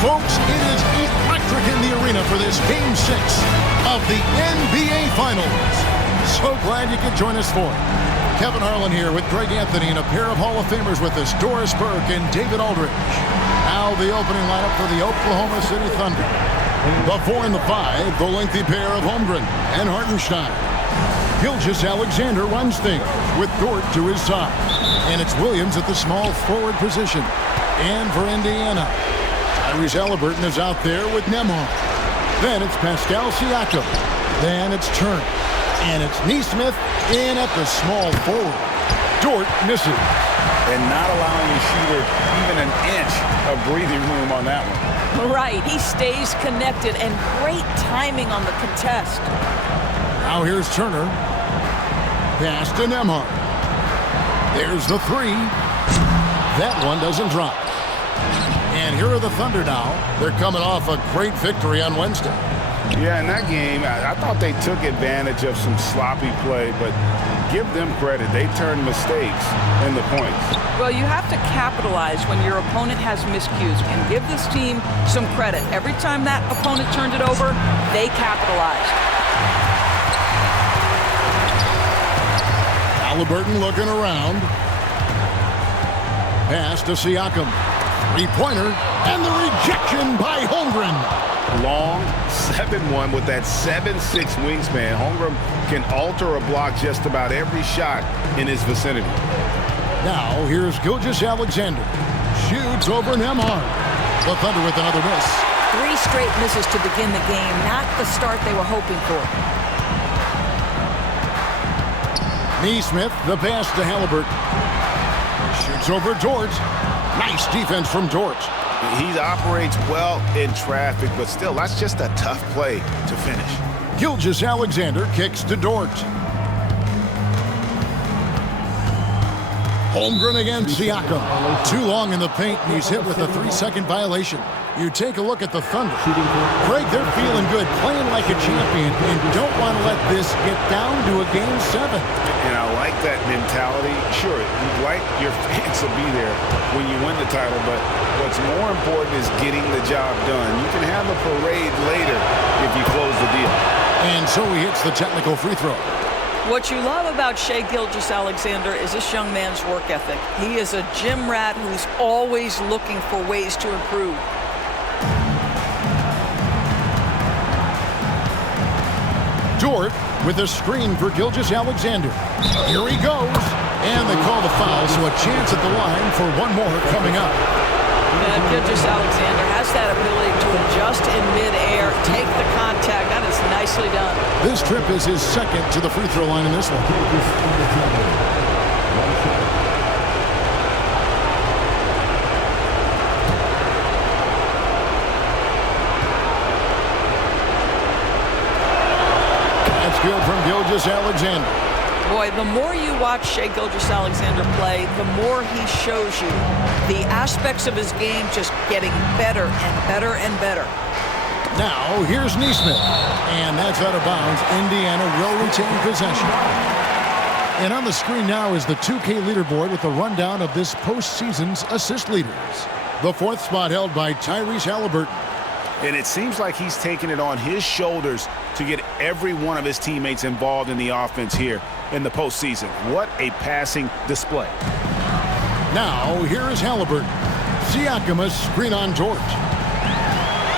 Folks, it is electric in the arena for this Game 6 of the NBA Finals. So glad you could join us for it. Kevin Harlan here with Greg Anthony and a pair of Hall of Famers with us, Doris Burke and David Aldridge. Now the opening lineup for the Oklahoma City Thunder. The 4 and the 5, the lengthy pair of Holmgren and Hartenstein. Gilgeous-Alexander runs things with Dort to his side. And it's Williams at the small forward position. And for Indiana, Tyrese Halliburton is out there with Nembhard. Then it's Pascal Siakam. Then it's Turner. And it's Nesmith in at the small forward. Dort misses. And not allowing the shooter even an inch of breathing room on that one. Right, he stays connected and great timing on the contest. Now here's Turner. Pass to Nembhard. There's the 3. That one doesn't drop. And here are the Thunder now. They're coming off a great victory on Wednesday. Yeah, in that game, I thought they took advantage of some sloppy play, but give them credit. They turned mistakes into points. Well, you have to capitalize when your opponent has miscues, and give this team some credit. Every time that opponent turned it over, they capitalized. Halliburton looking around. Pass to Siakam. Three-pointer, and the rejection by Holmgren. Long 7-1 with that 7'6" wingspan. Holmgren can alter a block just about every shot in his vicinity. Now here's Gilgeous-Alexander. Shoots over Nembhard. The Thunder with another miss. 3 straight misses to begin the game. Not the start they were hoping for. Nesmith, the pass to Halliburton. Shoots over Dort. Nice defense from Dort. He operates well in traffic, but still, that's just a tough play to finish. Gilgeous-Alexander kicks to Dort. Holmgren against Siakam. Too long in the paint, and he's hit with a 3-second violation. You take a look at the Thunder. Craig, they're feeling good, playing like a champion, and don't want to let this get down to a Game 7. And I like that mentality. Sure, you'd like your fans to be there when you win the title, but what's more important is getting the job done. You can have a parade later if you close the deal. And so he hits the technical free throw. What you love about Shai Gilgeous-Alexander is this young man's work ethic. He is a gym rat who's always looking for ways to improve. Dort with a screen for Gilgeous-Alexander. Here he goes. And they call the foul, so a chance at the line for one more coming up. And Gilgeous-Alexander has that ability to adjust in midair, take the contact. That is nicely done. This trip is his second to the free throw line in this one. Good from Gilgeous-Alexander. Boy, the more you watch Shai Gilgeous-Alexander play, the more he shows you the aspects of his game just getting better and better and better. Now, here's Nesmith. And that's out of bounds. Indiana will retain possession. And on the screen now is the 2K leaderboard with a rundown of this postseason's assist leaders. The 4th spot held by Tyrese Halliburton. And it seems like he's taking it on his shoulders to get every one of his teammates involved in the offense here in the postseason. What a passing display. Now, here is Halliburton. Siakam, a screen on Dort.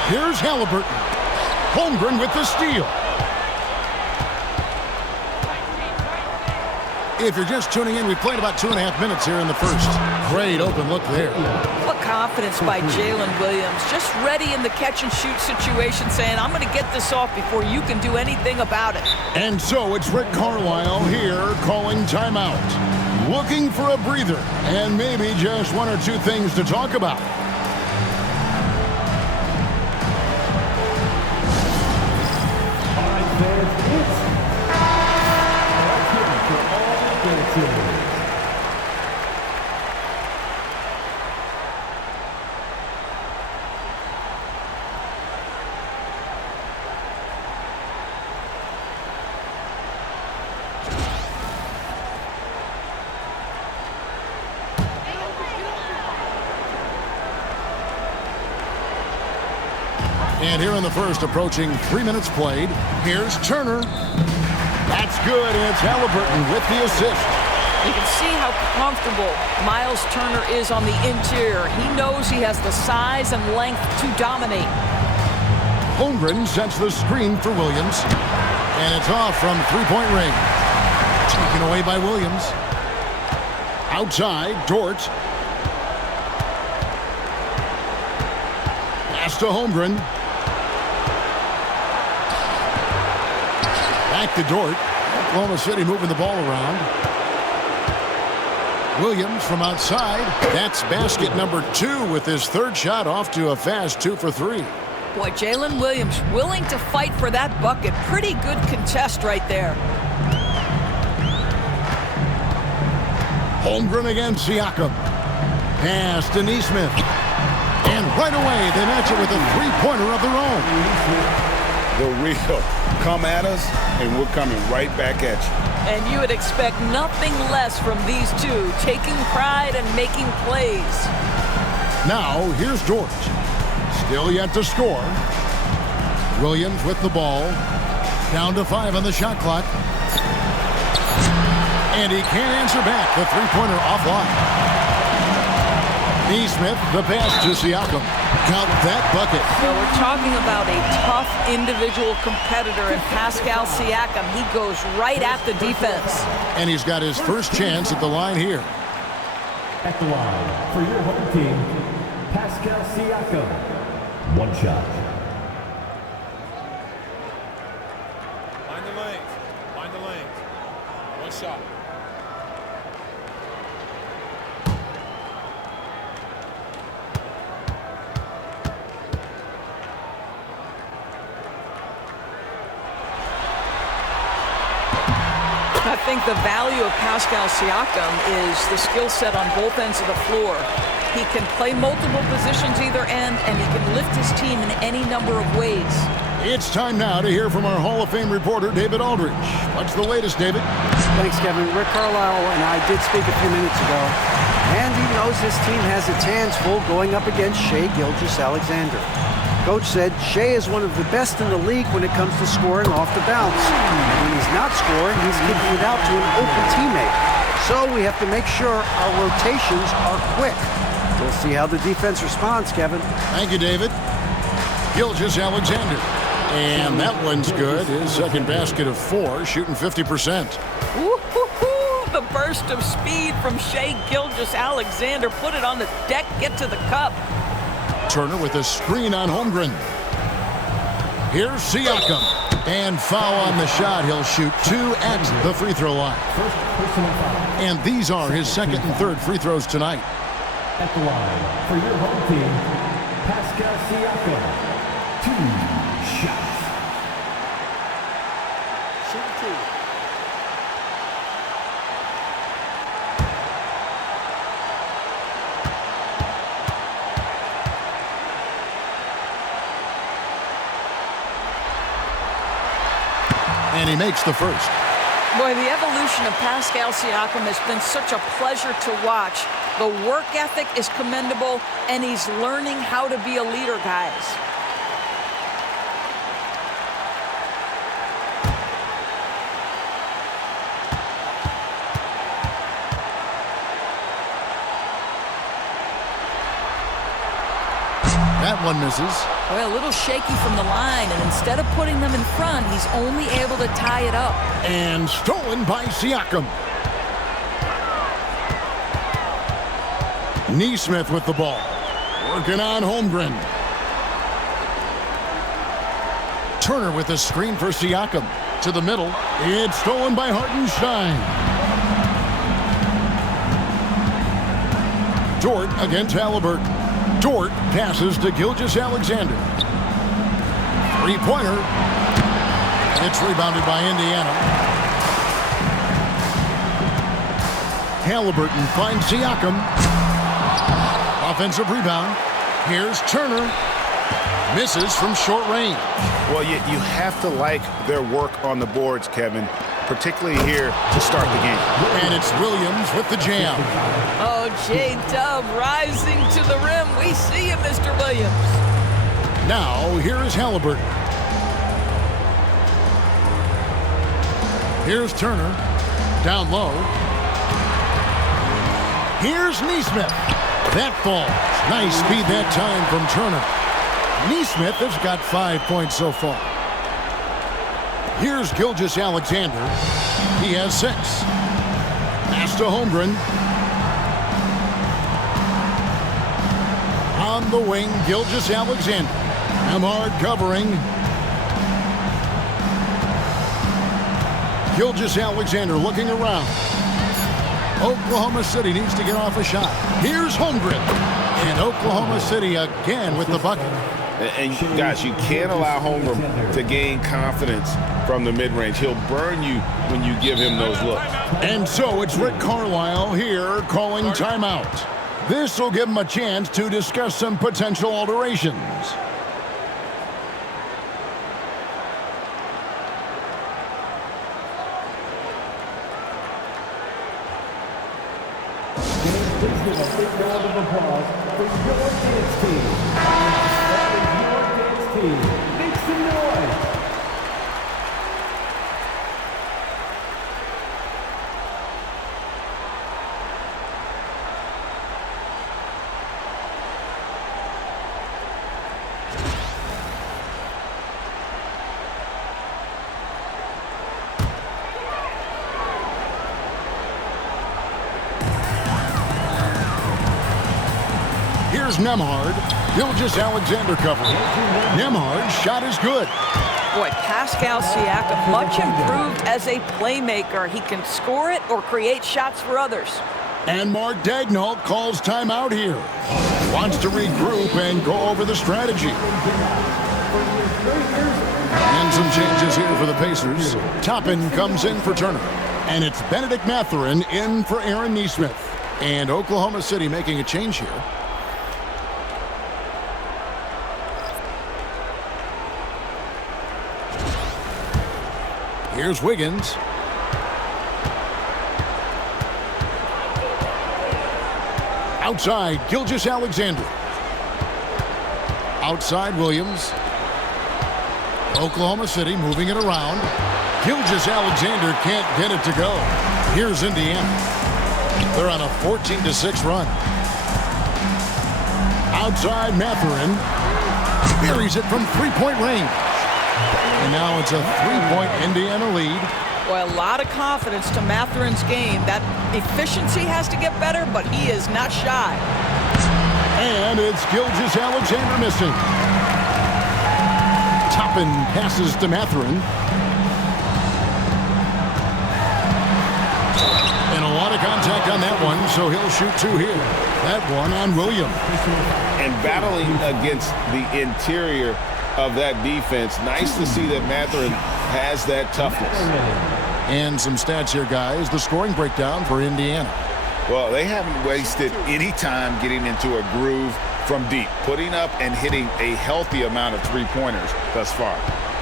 Here's Halliburton. Holmgren with the steal. If you're just tuning in, we played about 2.5 minutes here in the first. Great open look there. What confidence by Jalen Williams. Just ready in the catch-and-shoot situation, saying, I'm going to get this off before you can do anything about it. And so it's Rick Carlisle here calling timeout. Looking for a breather and maybe just 1 or 2 things to talk about. All right, fans, it's And here in the first, approaching 3 minutes played, here's Turner. That's good, and it's Halliburton with the assist. You can see how comfortable Miles Turner is on the interior. He knows he has the size and length to dominate. Holmgren sets the screen for Williams, and it's off from three-point range. Taken away by Williams. Outside, Dort. Pass to Holmgren. Back to Dort. Oklahoma City moving the ball around. Williams from outside. That's basket number 2 with his third shot off to a fast 2 for 3. Boy, Jalen Williams willing to fight for that bucket. Pretty good contest right there. Holmgren against Siakam. Pass to Neesmith. And right away, they match it with a three-pointer of their own. The real come at us, and we're coming right back at you. And you would expect nothing less from these two, taking pride and making plays. Now, here's Dort. Still yet to score. Williams with the ball. Down to 5 on the shot clock. And he can't answer back. The three-pointer offline. Neesmith, the pass to Siakam. Count that bucket. Well, we're talking about a tough individual competitor in Pascal Siakam. He goes right at the defense. And he's got his first chance at the line here. At the line for your home team, Pascal Siakam. One shot. Find the lanes. Find the lanes. One shot. I think the value of Pascal Siakam is the skill set on both ends of the floor. He can play multiple positions either end, and he can lift his team in any number of ways. It's time now to hear from our Hall of Fame reporter, David Aldridge. What's the latest, David? Thanks, Kevin. Rick Carlisle and I did speak a few minutes ago, and he knows his team has its hands full going up against Shai Gilgeous-Alexander. Coach said Shai is one of the best in the league when it comes to scoring off the bounce. When he's not scoring, he's kicking it out to an open teammate. So we have to make sure our rotations are quick. We'll see how the defense responds, Kevin. Thank you, David. Gilgeous-Alexander. And that one's good. His second basket of 4, shooting 50%. Woo-hoo-hoo! The burst of speed from Shai Gilgeous-Alexander. Put it on the deck, get to the cup. Turner with a screen on Holmgren. Here's Siakam. And foul on the shot. He'll shoot 2 at the free throw line. First personal foul. And these are his second and third free throws tonight. At the line for your home team, Pascal Siakam. 2 shots. Shoot 2. And he makes the first. Boy, the evolution of Pascal Siakam has been such a pleasure to watch. The work ethic is commendable, and he's learning how to be a leader, guys. That one misses. Well, a little shaky from the line, and instead of putting them in front, he's only able to tie it up. And stolen by Siakam. Neesmith with the ball. Working on Holmgren. Turner with a screen for Siakam. To the middle. It's stolen by Hartenstein. Dort against Halliburton. Dort passes to Gilgeous-Alexander. Three-pointer. It's rebounded by Indiana. Halliburton finds Siakam. Offensive rebound. Here's Turner. Misses from short range. Well, you have to like their work on the boards, Kevin, particularly here to start the game. And it's Williams with the jam. Oh, J-Dub rising to the rim. We see you, Mr. Williams. Now, here is Halliburton. Here's Turner. Down low. Here's Neesmith. That falls. Nice speed that time from Turner. Neesmith has got 5 points so far. Here's Gilgeous-Alexander. He has 6. Pass to Holmgren. On the wing, Gilgeous-Alexander. Nemhard covering. Gilgeous-Alexander looking around. Oklahoma City needs to get off a shot. Here's Holmgren. And Oklahoma City again with the bucket. And guys, you can't allow Holmgren to gain confidence from the mid-range. He'll burn you when you give him those looks. And so it's Rick Carlisle here calling timeout. This will give him a chance to discuss some potential alterations. Please give a big round of applause for your dance team. That is your dance team. Make some noise. Here's Nemhard. Gilgeous-Alexander covering. Nemhard's shot is good. Boy, Pascal Siakam, much improved as a playmaker. He can score it or create shots for others. And Mark Daigneault calls timeout here. Wants to regroup and go over the strategy. And some changes here for the Pacers. Toppin comes in for Turner. And it's Benedict Mathurin in for Aaron Neesmith. And Oklahoma City making a change here. Here's Wiggins. Outside, Gilgeous-Alexander. Outside, Williams. Oklahoma City moving it around. Gilgeous-Alexander can't get it to go. Here's Indiana. They're on a 14-6 run. Outside, Mathurin. Buries it from three-point range. And now it's a three-point Indiana lead. Boy, a lot of confidence to Mathurin's game. That efficiency has to get better, but he is not shy. And it's Gilgeous-Alexander missing. Toppin passes to Mathurin. And a lot of contact on that one, so he'll shoot 2 here. That one on Williams. And battling against the interior of that defense. Nice to see that Mathurin has that toughness. And some stats here, guys. The scoring breakdown for Indiana. Well, they haven't wasted any time getting into a groove from deep, putting up and hitting a healthy amount of three-pointers thus far.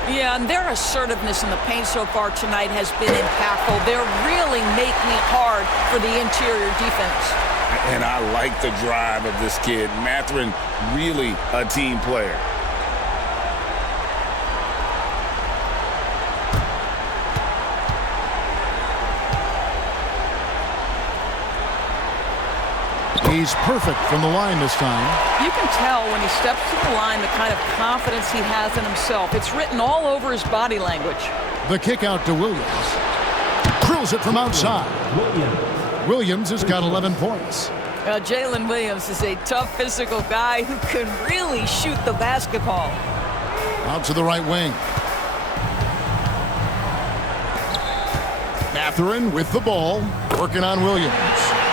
Yeah, and their assertiveness in the paint so far tonight has been impactful. They're really making it hard for the interior defense. And I like the drive of this kid. Mathurin, really a team player. He's perfect from the line this time. You can tell when he steps to the line the kind of confidence he has in himself. It's written all over his body language. The kick out to Williams. Drills it from outside. Williams has got 11 points. Jalen Williams is a tough physical guy who can really shoot the basketball. Out to the right wing. Mathurin with the ball. Working on Williams.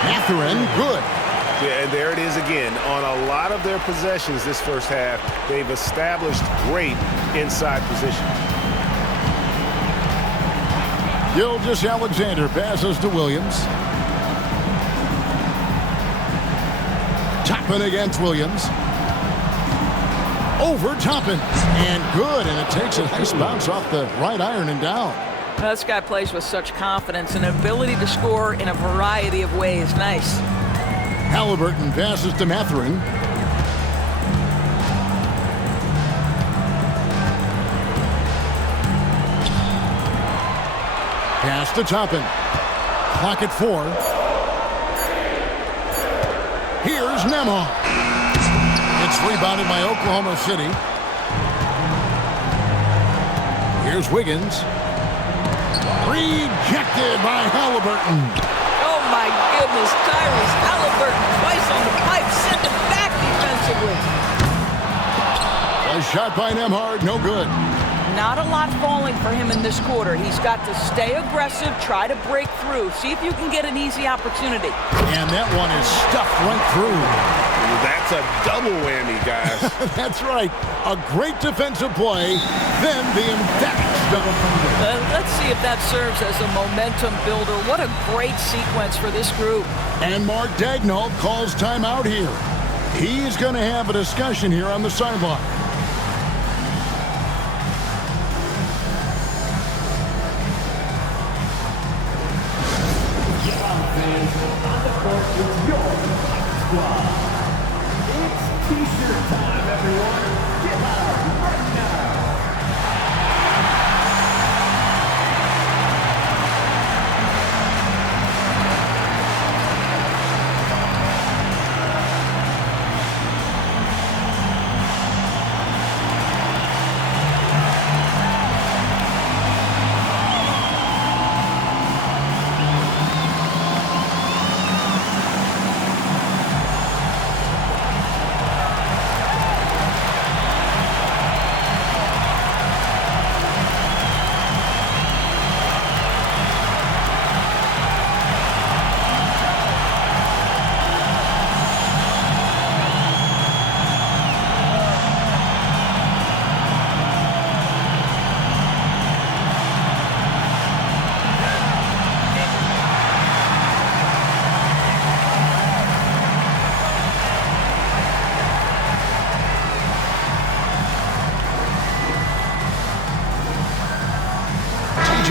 Mathurin, good. Yeah, and there it is again. On a lot of their possessions this first half, they've established great inside position. Gilgeous-Alexander passes to Williams. Toppin against Williams. Over Toppin. And good, and it takes a nice bounce off the right iron and down. This guy plays with such confidence and ability to score in a variety of ways. Nice. Halliburton passes to Mathurin. Pass to Toppin. Clock at 4. Here's Nembhard. It's rebounded by Oklahoma City. Here's Wiggins. Rejected by Halliburton. Oh my goodness, Tyrese Halliburton twice on the pipe, sent it back defensively. A shot by Nembhard, no good. Not a lot falling for him in this quarter. He's got to stay aggressive, try to break through, see if you can get an easy opportunity. And that one is stuffed right through. That's a double whammy, guys. That's right. A great defensive play, then the emphatic stop. Let's see if that serves as a momentum builder. What a great sequence for this group. And Mark Daigneault calls timeout here. He's going to have a discussion here on the sideline. On the court, it's your squad. It's T-shirt time, everyone. Get out right now.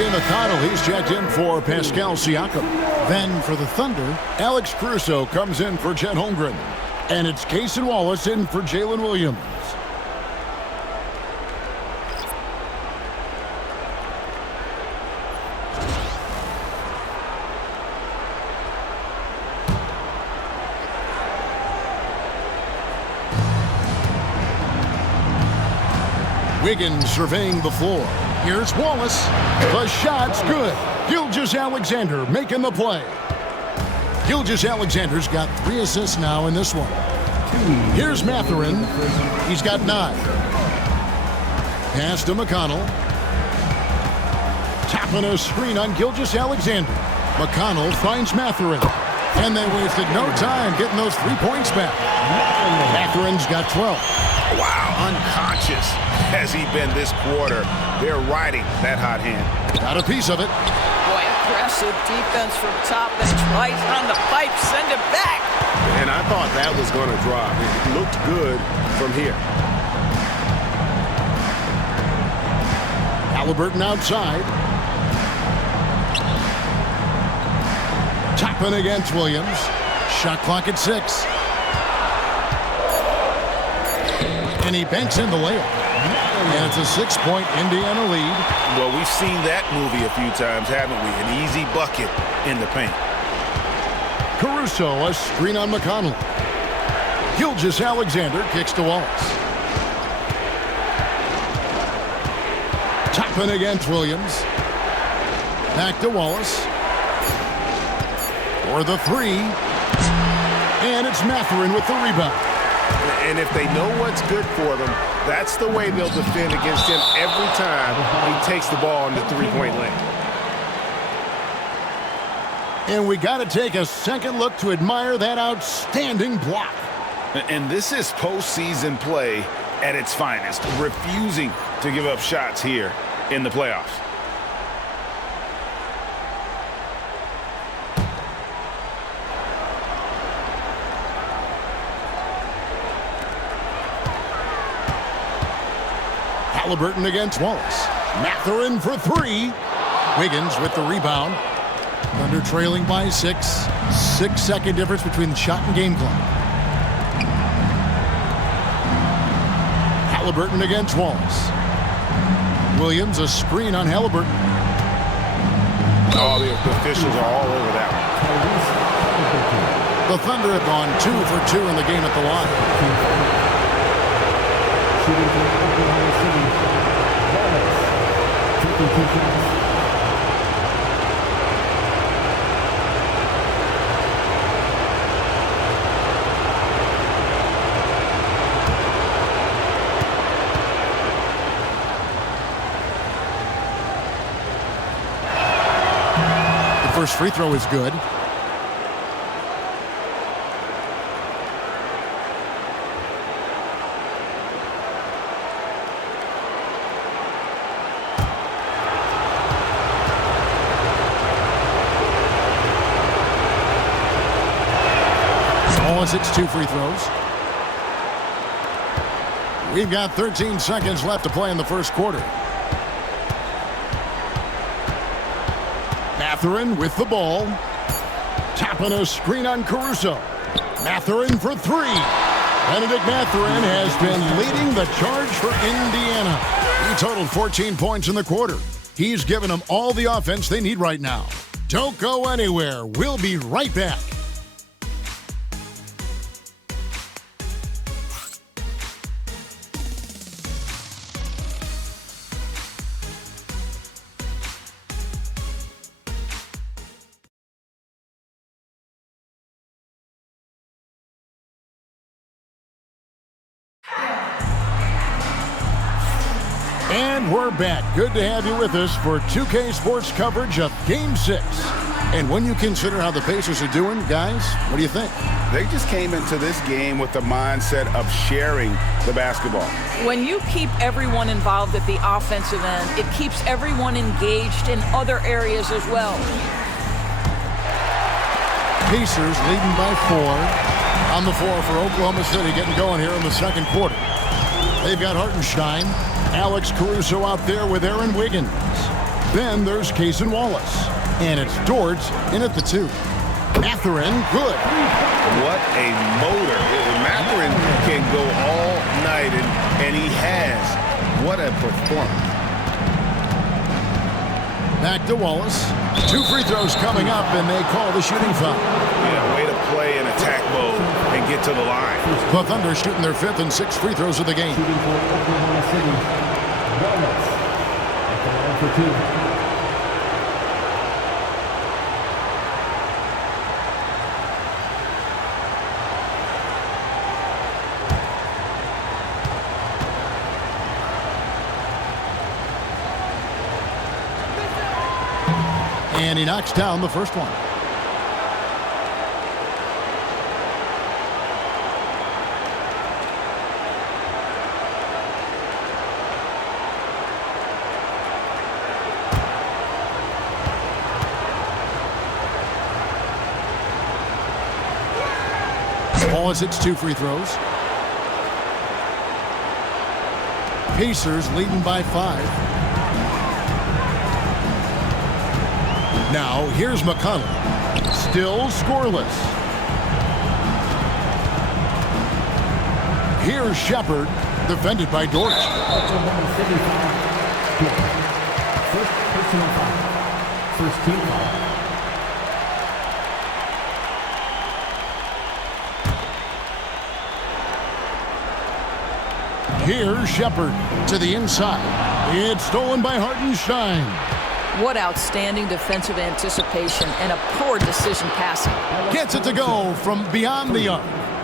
McConnell, he's checked in for Pascal Siakam. Then for the Thunder, Alex Caruso comes in for Chet Holmgren. And it's Cason Wallace in for Jalen Williams. Wiggins surveying the floor. Here's Wallace. The shot's good. Gilgeous-Alexander making the play. Gilgeous-Alexander's got 3 assists now in this one. Here's Mathurin. He's got 9. Pass to McConnell. Tapping a screen on Gilgeous-Alexander. McConnell finds Mathurin. And they wasted no time getting those 3 points back. Mathurin's got 12. Wow, unconscious has he been this quarter. They're riding that hot hand. Got a piece of it. Boy, aggressive defense from top bench, right on the pipe, send it back. And I thought that was going to drop. It looked good from here. Halliburton outside. Toppin against Williams. Shot clock at 6. And he banks in the layup. And it's a 6-point Indiana lead. Well, we've seen that movie a few times, haven't we? An easy bucket in the paint. Caruso, a screen on McConnell. Gilgeous-Alexander kicks to Wallace. Toppin against Williams. Back to Wallace. For the 3. And it's Mathurin with the rebound. And if they know what's good for them, that's the way they'll defend against him every time he takes the ball in the 3-point lane. And we got to take a second look to admire that outstanding block. And this is postseason play at its finest, refusing to give up shots here in the playoffs. Halliburton against Wallace. Mathurin for 3. Wiggins with the rebound. Thunder trailing by 6. 6-second difference between the shot and game clock. Halliburton against Wallace. Williams, a screen on Halliburton. Oh, the officials are all over that one. The Thunder have gone 2 for 2 in the game at the line. Shooting for Oklahoma City. Wallace. Taking 2 shots. First free throw is good. Wallace hits 2 free throws. We've got 13 seconds left to play in the first quarter. Mathurin with the ball. Tapping a screen on Caruso. Mathurin for 3. Benedict Mathurin has been leading the charge for Indiana. He totaled 14 points in the quarter. He's given them all the offense they need right now. Don't go anywhere. We'll be right back. And we're back. Good to have you with us for 2K Sports coverage of Game 6. And when you consider how the Pacers are doing, guys, what do you think? They just came into this game with the mindset of sharing the basketball. When you keep everyone involved at the offensive end, it keeps everyone engaged in other areas as well. Pacers leading by 4 on the floor for Oklahoma City, getting going here in the second quarter. They've got Hartenstein, Alex Caruso out there with Aaron Wiggins. Then there's Cason Wallace. And it's Dort in at the 2. Mathurin, good. What a motor. Mathurin can go all night, and he has. What a performance. Back to Wallace. 2 free throws coming up, and they call the shooting foul. Yeah, way to play in attack mode and get to the line. The Thunder shooting their 5th and 6th free throws of the game. Shooting for Oklahoma City. Wallace. At the line for 2. And he knocks down the first one. Wallace hits 2 free throws. Pacers leading by 5. Now, here's McConnell. Still scoreless. Here's Shepard, defended by Dort. Oklahoma City foul. First personal foul. First team foul. Here's Shepard to the inside. It's stolen by Hartenstein. What outstanding defensive anticipation and a poor decision passing. Gets it to go from beyond the arc.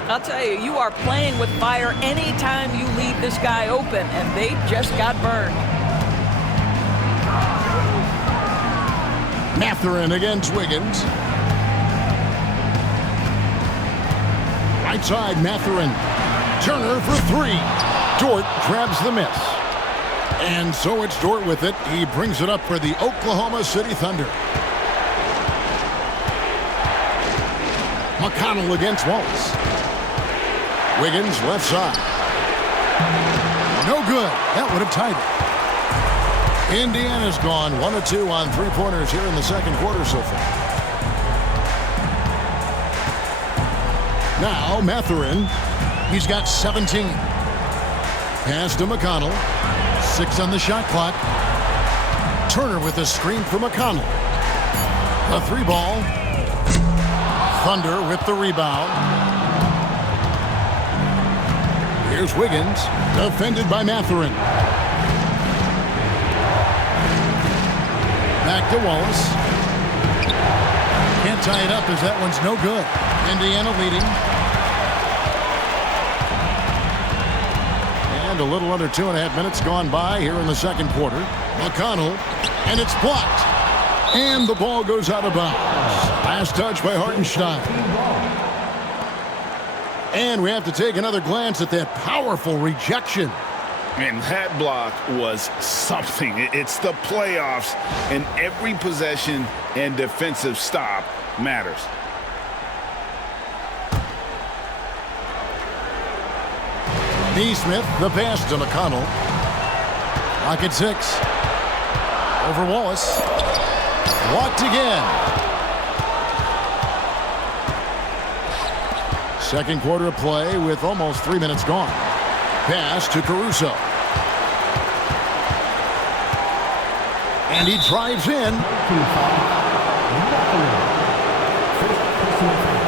I'll tell you, you are playing with fire anytime you leave this guy open, and they just got burned. Mathurin against Wiggins. Right side, Mathurin. Turner for 3. Dort grabs the miss. And so it's Dort with it. He brings it up for the Oklahoma City Thunder. McConnell against Wallace. Wiggins left side. No good. That would have tied it. Indiana's gone 1 of 2 on 3-pointers here in the second quarter so far. Now Mathurin. He's got 17. Pass to McConnell. 6 on the shot clock. Turner with a screen for McConnell. A 3-ball. Thunder with the rebound. Here's Wiggins, defended by Mathurin. Back to Wallace. Can't tie it up as that one's no good. Indiana leading. And a little under 2.5 minutes gone by here in the second quarter. McConnell, and it's blocked. And the ball goes out of bounds. Last touch by Hartenstein. And we have to take another glance at that powerful rejection. And that block was something. It's the playoffs, and every possession and defensive stop matters. Neesmith, the pass to McConnell. Pocket 6. Over Wallace. Walked again. Second quarter of play with almost 3 minutes gone. Pass to Caruso. And he drives in.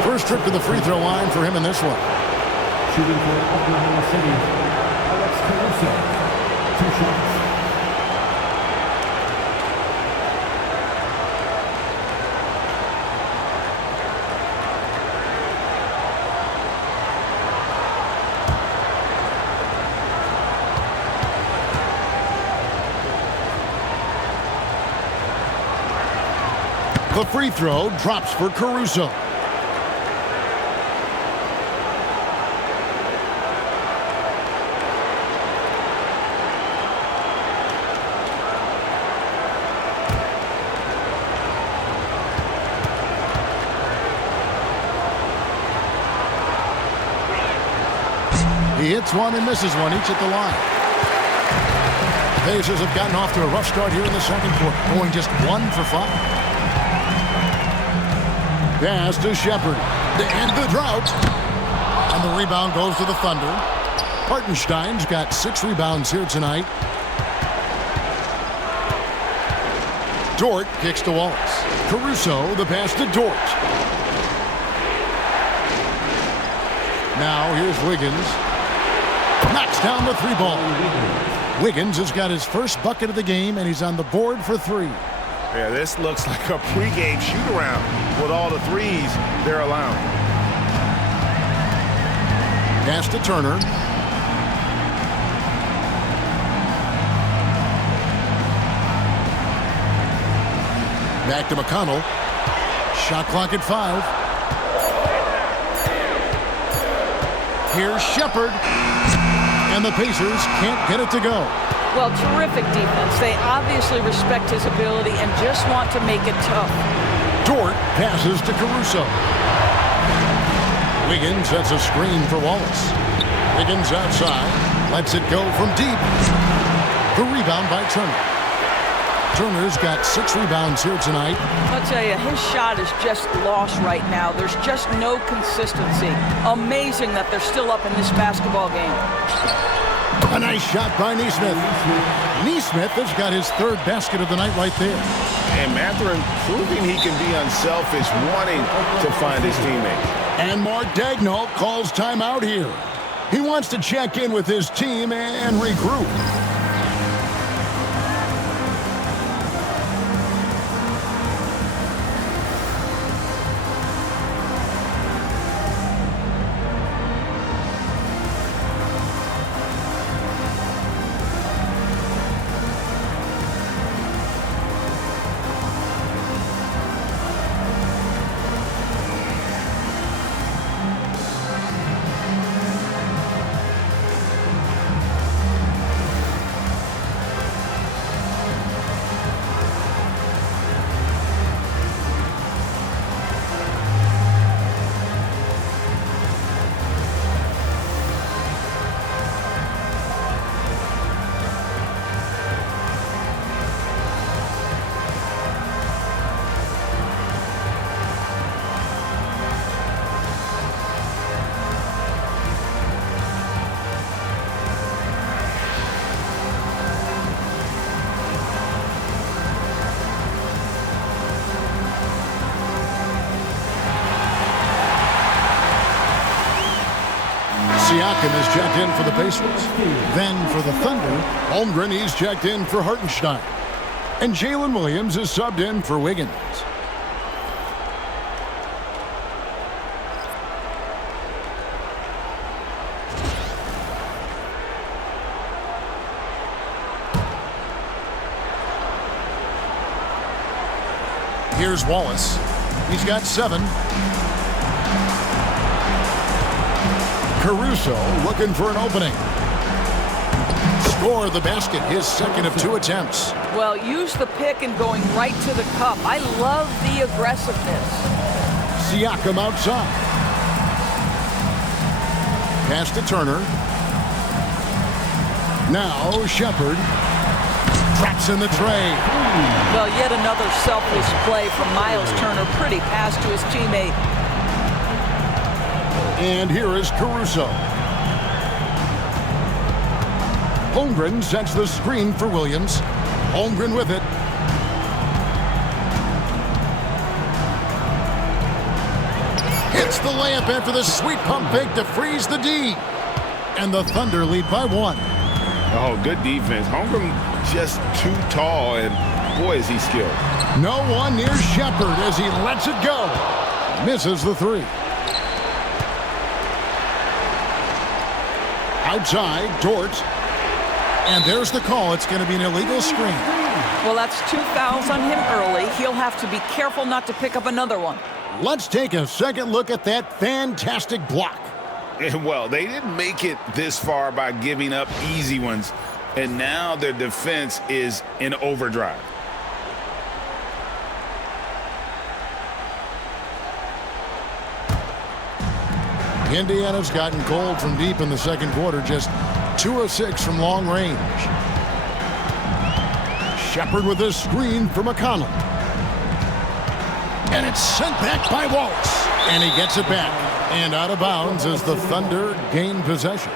First trip to the free throw line for him in this one. Shooting for Oklahoma City, Alex Caruso. 2 shots. The free throw drops for Caruso. He hits one and misses one, each at the line. Pacers have gotten off to a rough start here in the second quarter, going just 1 for 5. Pass to Shepard to end the drought. And the rebound goes to the Thunder. Hartenstein's got 6 rebounds here tonight. Dort kicks to Wallace. Caruso, the pass to Dort. Now here's Wiggins. Knocks down the 3-ball. Wiggins has got his first bucket of the game, and he's on the board for 3. Yeah, this looks like a pregame shoot-around with all the threes they're allowing. Pass to Turner. Back to McConnell. Shot clock at 5. Here's Shepard. And the Pacers can't get it to go. Well, terrific defense. They obviously respect his ability and just want to make it tough. Dort passes to Caruso. Wiggins sets a screen for Wallace. Wiggins outside. Lets it go from deep. The rebound by Turner. Turner's got 6 rebounds here tonight. I'll tell you, his shot is just lost right now. There's just no consistency. Amazing that they're still up in this basketball game. A nice shot by Neesmith. Neesmith has got his 3rd basket of the night right there. And Mathurin proving he can be unselfish, wanting to find his teammates. And Mark Daigneault calls timeout here. He wants to check in with his team and regroup. Siakam is checked in for the Pacers. Then for the Thunder, Holmgren, he's checked in for Hartenstein. And Jalen Williams is subbed in for Wiggins. Here's Wallace. He's got 7. Caruso looking for an opening. Score the basket, his second of 2 attempts. Well, use the pick and going right to the cup. I love the aggressiveness. Siakam outside. Pass to Turner. Now Shepherd. Traps in the tray. Well, yet another selfless play from Miles Turner. Pretty pass to his teammate. And here is Caruso. Holmgren sets the screen for Williams. Holmgren with it. Hits the layup after the sweet pump fake to freeze the D. And the Thunder lead by 1. Oh, good defense. Holmgren just too tall, and boy, is he skilled. No one near Shepherd as he lets it go. Misses the 3. Outside, Dort. And there's the call. It's going to be an illegal screen. Well, that's 2 fouls on him early. He'll have to be careful not to pick up another one. Let's take a second look at that fantastic block. And well, they didn't make it this far by giving up easy ones, and now their defense is in overdrive. Indiana's gotten cold from deep in the second quarter, just 2 of 6 from long range. Shepherd with a screen for McConnell. And it's sent back by Wallace. And he gets it back. And out of bounds as the Thunder gain possession.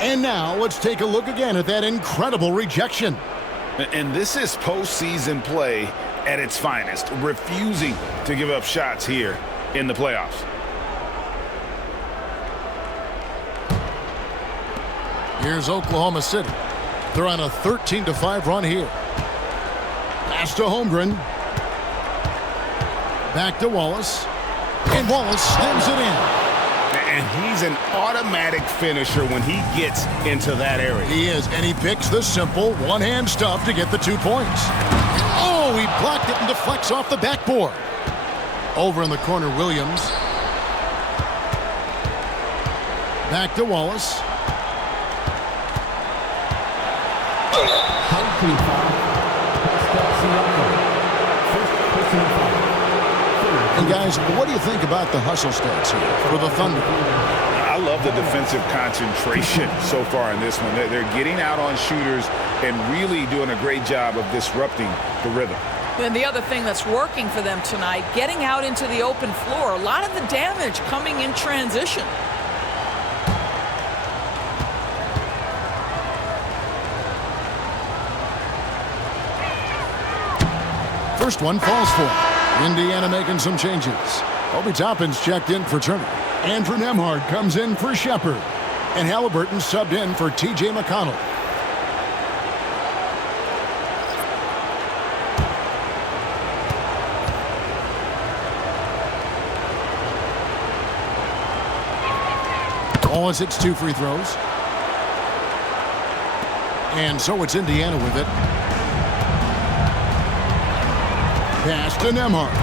And now let's take a look again at that incredible rejection. And this is postseason play at its finest, refusing to give up shots here in the playoffs. Here's Oklahoma City. They're on a 13-5 run here. Pass to Holmgren. Back to Wallace. And Wallace slams it in. And he's an automatic finisher when he gets into that area. He is, and he picks the simple one-hand stuff to get the 2 points. Oh, he blocked it and deflects off the backboard. Over in the corner, Williams. Back to Wallace. And guys, what do you think about the hustle stats here for the Thunder? I love the defensive concentration so far in this one. They're getting out on shooters and really doing a great job of disrupting the rhythm. And the other thing that's working for them tonight, getting out into the open floor. A lot of the damage coming in transition. First one falls for him. Indiana making some changes. Obi Toppin's checked in for Turner. Andrew Nembhard comes in for Shepherd. And Halliburton subbed in for T.J. McConnell. Wallace hits 2 free throws. And so it's Indiana with it. Pass to Nembhard.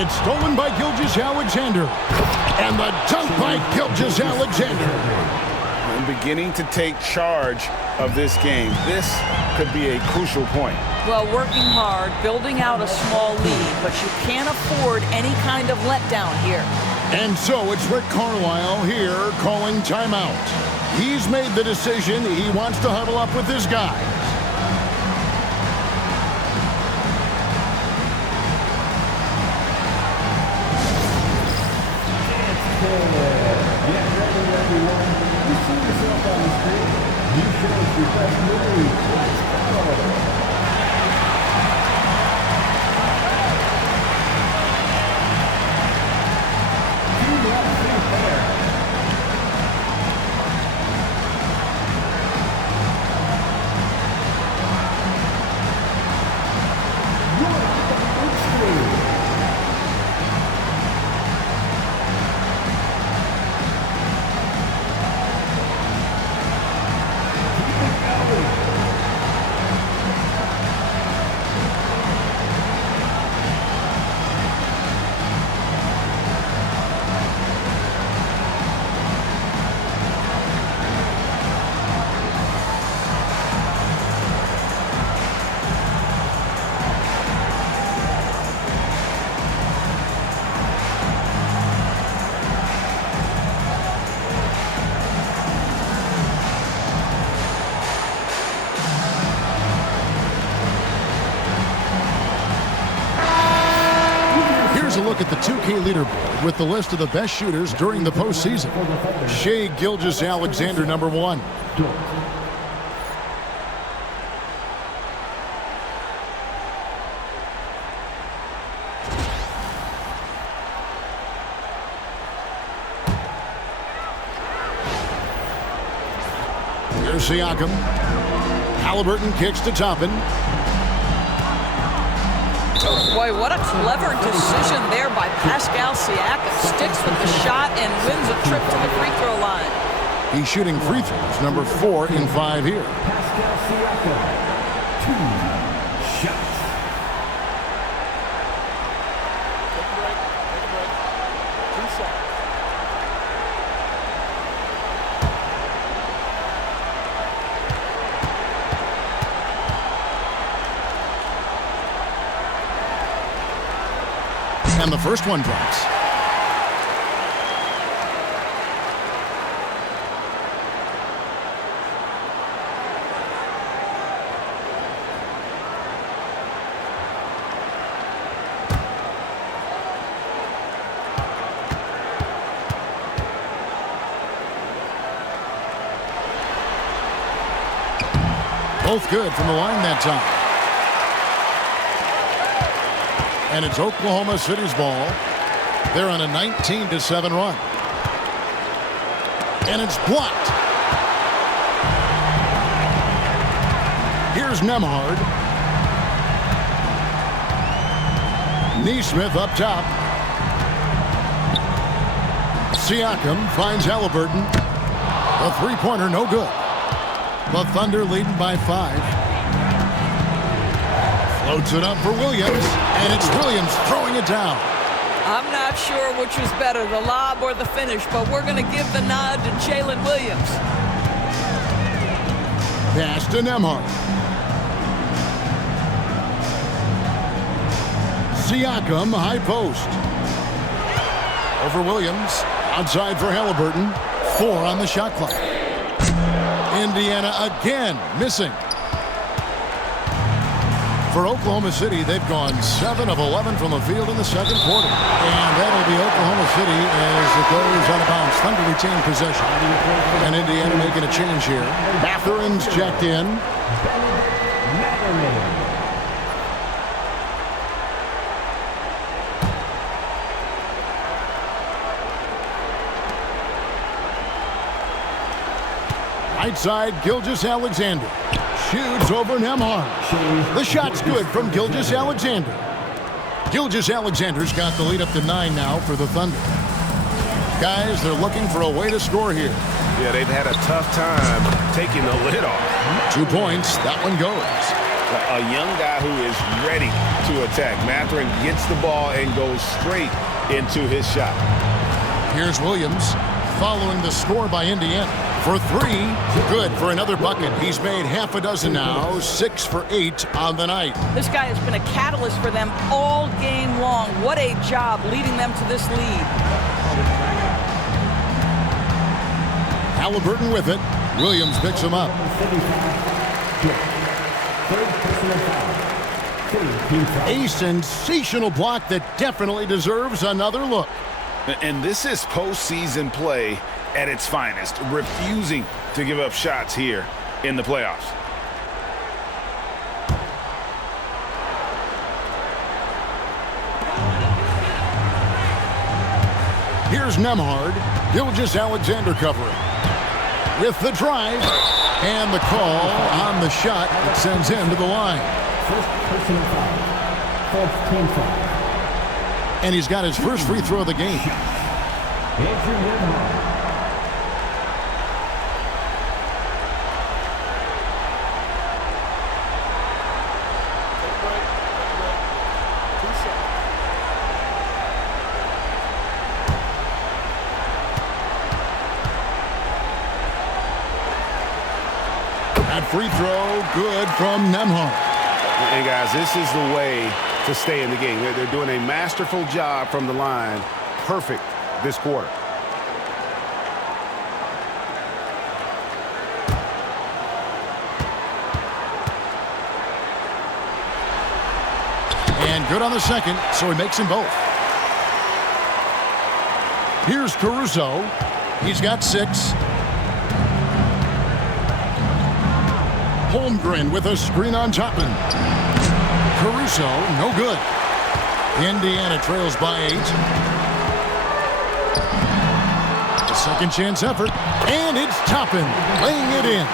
It's stolen by Gilgeous-Alexander. And the dunk by Gilgeous-Alexander. I'm beginning to take charge of this game. This could be a crucial point. Well, working hard, building out a small lead, but you can't afford any kind of letdown here. And so it's Rick Carlisle here calling timeout. He's made the decision. He wants to huddle up with his guys. look at the 2K leaderboard with the list of the best shooters during the postseason. Shai Gilgeous-Alexander, number 1. Here's Siakam. Halliburton kicks to Toppin. Boy, what a clever decision there by Pascal Siakam. Sticks with the shot and wins a trip to the free throw line. He's shooting free throws, number 4 in 5 here. Pascal Siakam, 2 shots. Take a break. Take a break. 2 shots. And the first one drops. Both good from the line that time. And it's Oklahoma City's ball. They're on a 19-7 run. And it's blocked. Here's Nembhard. Neesmith up top. Siakam finds Halliburton. The three-pointer no good. The Thunder leading by 5. Floats it up for Williams, and it's Williams throwing it down. I'm not sure which is better, the lob or the finish, but we're going to give the nod to Jalen Williams. Pass to Nembhard. Siakam, high post. Over Williams, outside for Halliburton. 4 on the shot clock. Indiana again missing. For Oklahoma City, they've gone 7 of 11 from the field in the second quarter. And that'll be Oklahoma City as it goes out of bounds. Thunder retain possession. And Indiana making a change here. Mathurin's checked in. Right side, Gilgeous-Alexander. Shoots over Nembhard. The shot's good from Gilgeous-Alexander. Gilgeous-Alexander's got the lead up to 9 now for the Thunder. Guys, they're looking for a way to score here. Yeah, they've had a tough time taking the lid off. 2 points. That one goes. A young guy who is ready to attack. Mathurin gets the ball and goes straight into his shot. Here's Williams following the score by Indiana. For 3, good for another bucket. He's made half a dozen now, 6 for 8 on the night. This guy has been a catalyst for them all game long. What a job leading them to this lead. Halliburton with it. Williams picks him up. A sensational block that definitely deserves another look. And this is postseason play at its finest, refusing to give up shots here in the playoffs. Here's Nembhard. Gilgeous-Alexander covering. With the drive and the call on the shot that sends him to the line. First personal foul. First team foul. And he's got his first free throw of the game. Andrew Nembhard. That free throw, good from Nembhard. Hey, guys, this is the way to stay in the game. They're doing a masterful job from the line. Perfect this quarter. And good on the second, so he makes them both. Here's Caruso. He's got 6. Holmgren with a screen on Toppin. Caruso, no good. Indiana trails by 8. A second chance effort, and it's Toppin laying it in.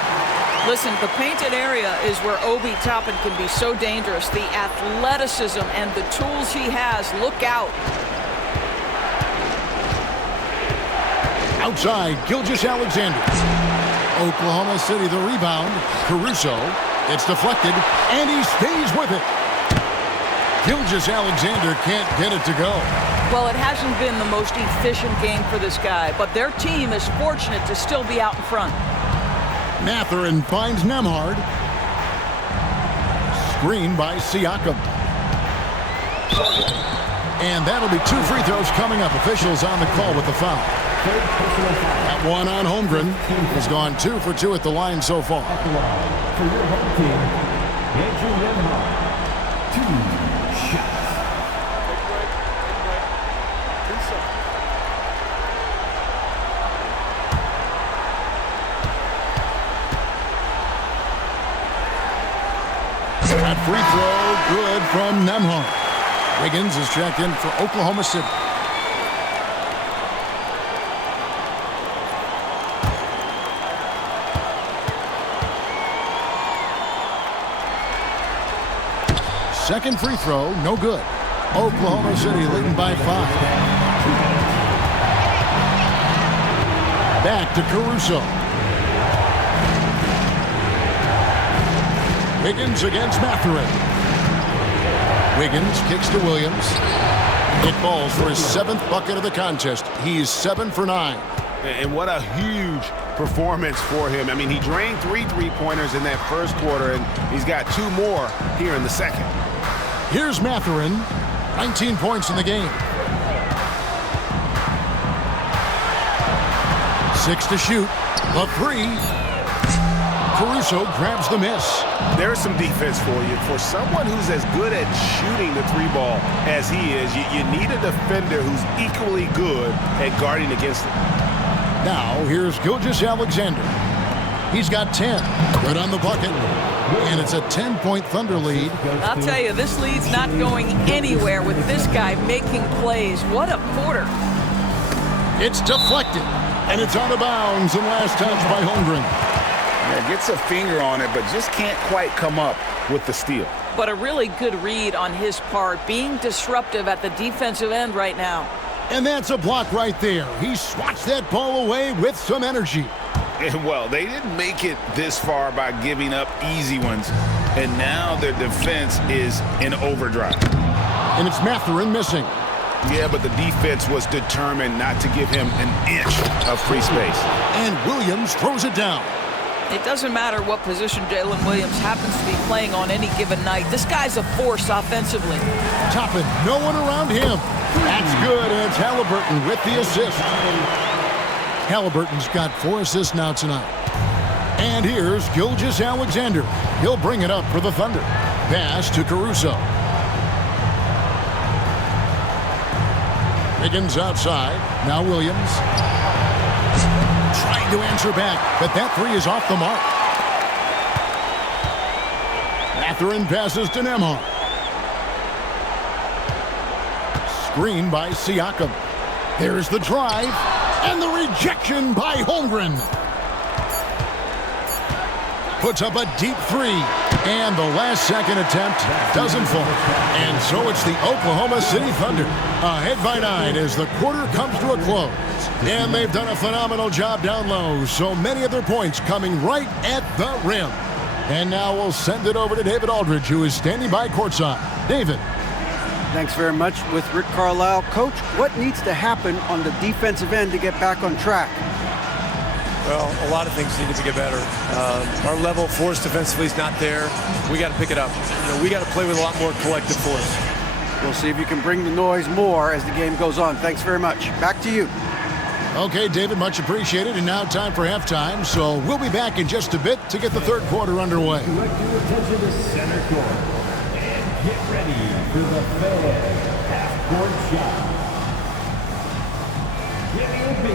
Listen, the painted area is where Obi Toppin can be so dangerous. The athleticism and the tools he has, look out. Outside, Gilgeous-Alexander. Oklahoma City the rebound. Caruso. It's deflected, and he stays with it. Gilgeous-Alexander can't get it to go. Well, it hasn't been the most efficient game for this guy, but their team is fortunate to still be out in front. Mathurin finds Nembhard. Screen by Siakam. And that'll be 2 free throws coming up. Officials on the call with the foul. That one on Holmgren. Has gone 2 for 2 at the line so far. For your home team, Andrew Nembhard, 2 shots. That free throw good from Nembhard. Wiggins is checked in for Oklahoma City. Second free throw, no good. Oklahoma City leading by 5. Back to Caruso. Wiggins against Mathurin. Wiggins kicks to Williams. It falls for his 7th bucket of the contest. He's 7 for 9. And what a huge performance for him. I mean, he drained 3 3-pointers in that first quarter, and he's got 2 more here in the second. Here's Mathurin. 19 points in the game. 6 to shoot. A 3. Caruso grabs the miss. There's some defense for you. For someone who's as good at shooting the 3-ball as he is, you need a defender who's equally good at guarding against it. Now, here's Gilgeous-Alexander. He's got 10. Good on the bucket. And it's a 10-point Thunder lead. I'll tell you, this lead's not going anywhere with this guy making plays. What a quarter. It's deflected. And it's out of bounds and last touch by Holmgren. Yeah, gets a finger on it, but just can't quite come up with the steal. But a really good read on his part, being disruptive at the defensive end right now. And that's a block right there. He swats that ball away with some energy. And well, they didn't make it this far by giving up easy ones. And now their defense is in overdrive. And it's Mathurin missing. Yeah, but the defense was determined not to give him an inch of free space. And Williams throws it down. It doesn't matter what position Jalen Williams happens to be playing on any given night. This guy's a force offensively. Toppin, no one around him. That's good, and it's Halliburton with the assist. Halliburton's got 4 assists now tonight. And here's Gilgeous-Alexander. He'll bring it up for the Thunder. Pass to Caruso. Wiggins outside. Now Williams. Trying to answer back, but that 3 is off the mark. Mathurin passes to Nembhard. Screen by Siakam. There's the drive, and the rejection by Holmgren. Puts up a deep 3, and the last-second attempt doesn't fall. And so it's the Oklahoma City Thunder, ahead by 9 as the quarter comes to a close. And they've done a phenomenal job down low, so many of their points coming right at the rim. And now we'll send it over to David Aldridge, who is standing by courtside. David. Thanks very much with Rick Carlisle. Coach, what needs to happen on the defensive end to get back on track? Well, a lot of things need to get better. Our level of force defensively is not there. We got to pick it up. We got to play with a lot more collective force. We'll see if you can bring the noise more as the game goes on. Thanks very much. Back to you. Okay, David, much appreciated. And now time for halftime. So we'll be back in just a bit to get the third quarter underway. Direct your attention to center court. And get ready for the Fed half-court shot. Jimmy B.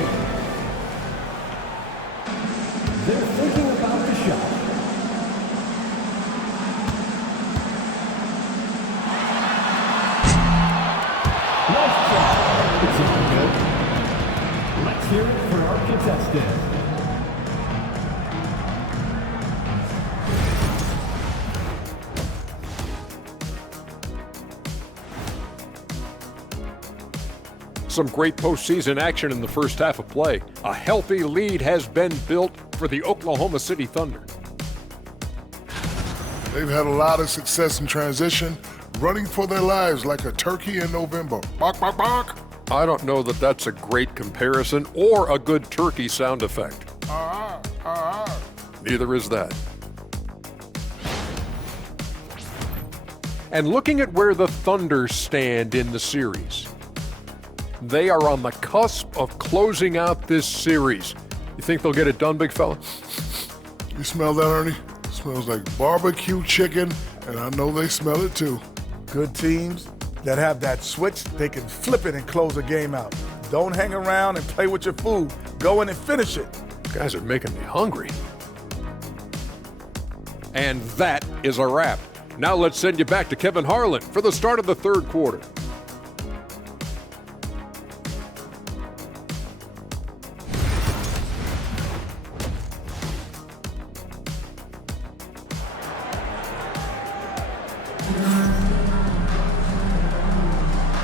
They're thinking about the shot. Nice try. It's all good. Let's hear it for our contestant. Some great postseason action in the first half of play. A healthy lead has been built for the Oklahoma City Thunder. They've had a lot of success in transition, running for their lives like a turkey in November. Bark, bark, bark. I don't know that that's a great comparison or a good turkey sound effect. Neither is that. And looking at where the Thunder stand in the series, they are on the cusp of closing out this series. You think they'll get it done, big fella? You smell that, Ernie? It smells like barbecue chicken, and I know they smell it too. Good teams that have that switch, they can flip it and close a game out. Don't hang around and play with your food. Go in and finish it. Guys are making me hungry. And that is a wrap. Now let's send you back to Kevin Harlan for the start of the third quarter.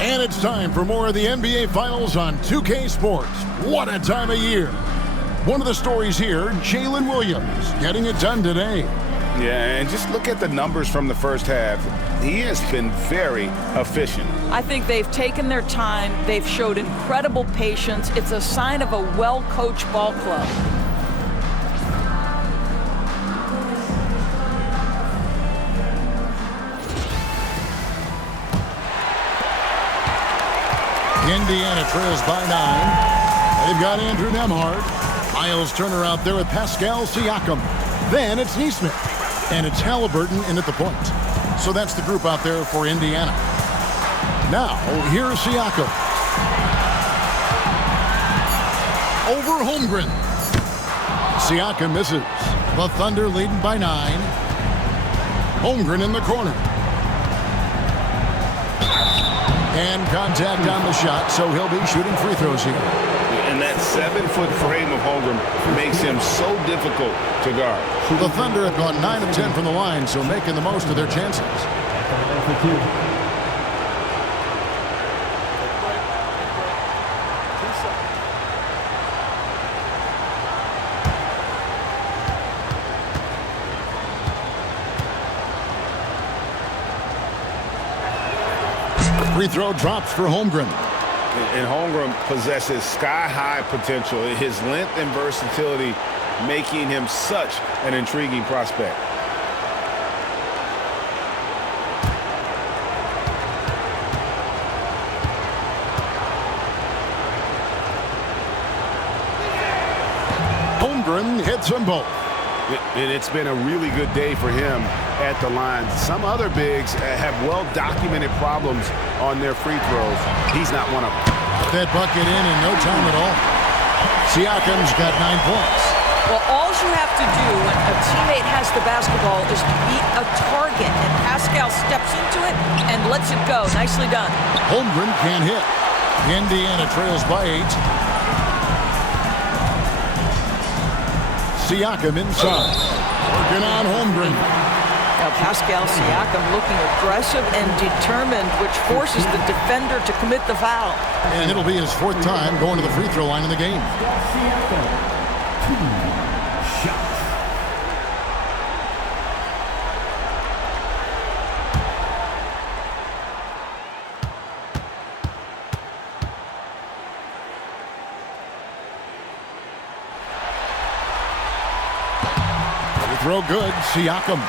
And it's time for more of the NBA Finals on 2K Sports. What a time of year. One of the stories here, Jalen Williams getting it done today. Yeah, and just look at the numbers from the first half. He has been very efficient. I think they've taken their time. They've showed incredible patience. It's a sign of a well-coached ball club. Indiana trails by 9. They've got Andrew Nembhard. Miles Turner out there with Pascal Siakam. Then it's Neesmith. And it's Halliburton in at the point. So that's the group out there for Indiana. Now, here's Siakam. Over Holmgren. Siakam misses. The Thunder leading by 9. Holmgren in the corner. And contact on the shot, so he'll be shooting free throws here. And that 7-foot frame of Holmgren makes him so difficult to guard. The Thunder have gone 9 of 10 from the line, so making the most of their chances. Free throw drops for Holmgren. And Holmgren possesses sky-high potential. His length and versatility making him such an intriguing prospect. Holmgren hits them both. And it's been a really good day for him at the line. Some other bigs have well-documented problems on their free throws. He's not one of them. That bucket in no time at all. Siakam's got 9 points. Well, all you have to do when a teammate has the basketball is to be a target, and Pascal steps into it and lets it go. Nicely done. Holmgren can't hit. Indiana trails by 8. Siakam inside. Working on Holmgren. Now Pascal Siakam looking aggressive and determined, which forces the defender to commit the foul. And it'll be his 4th time going to the free throw line in the game. Siakam, 2 shots. Free throw good, Siakam.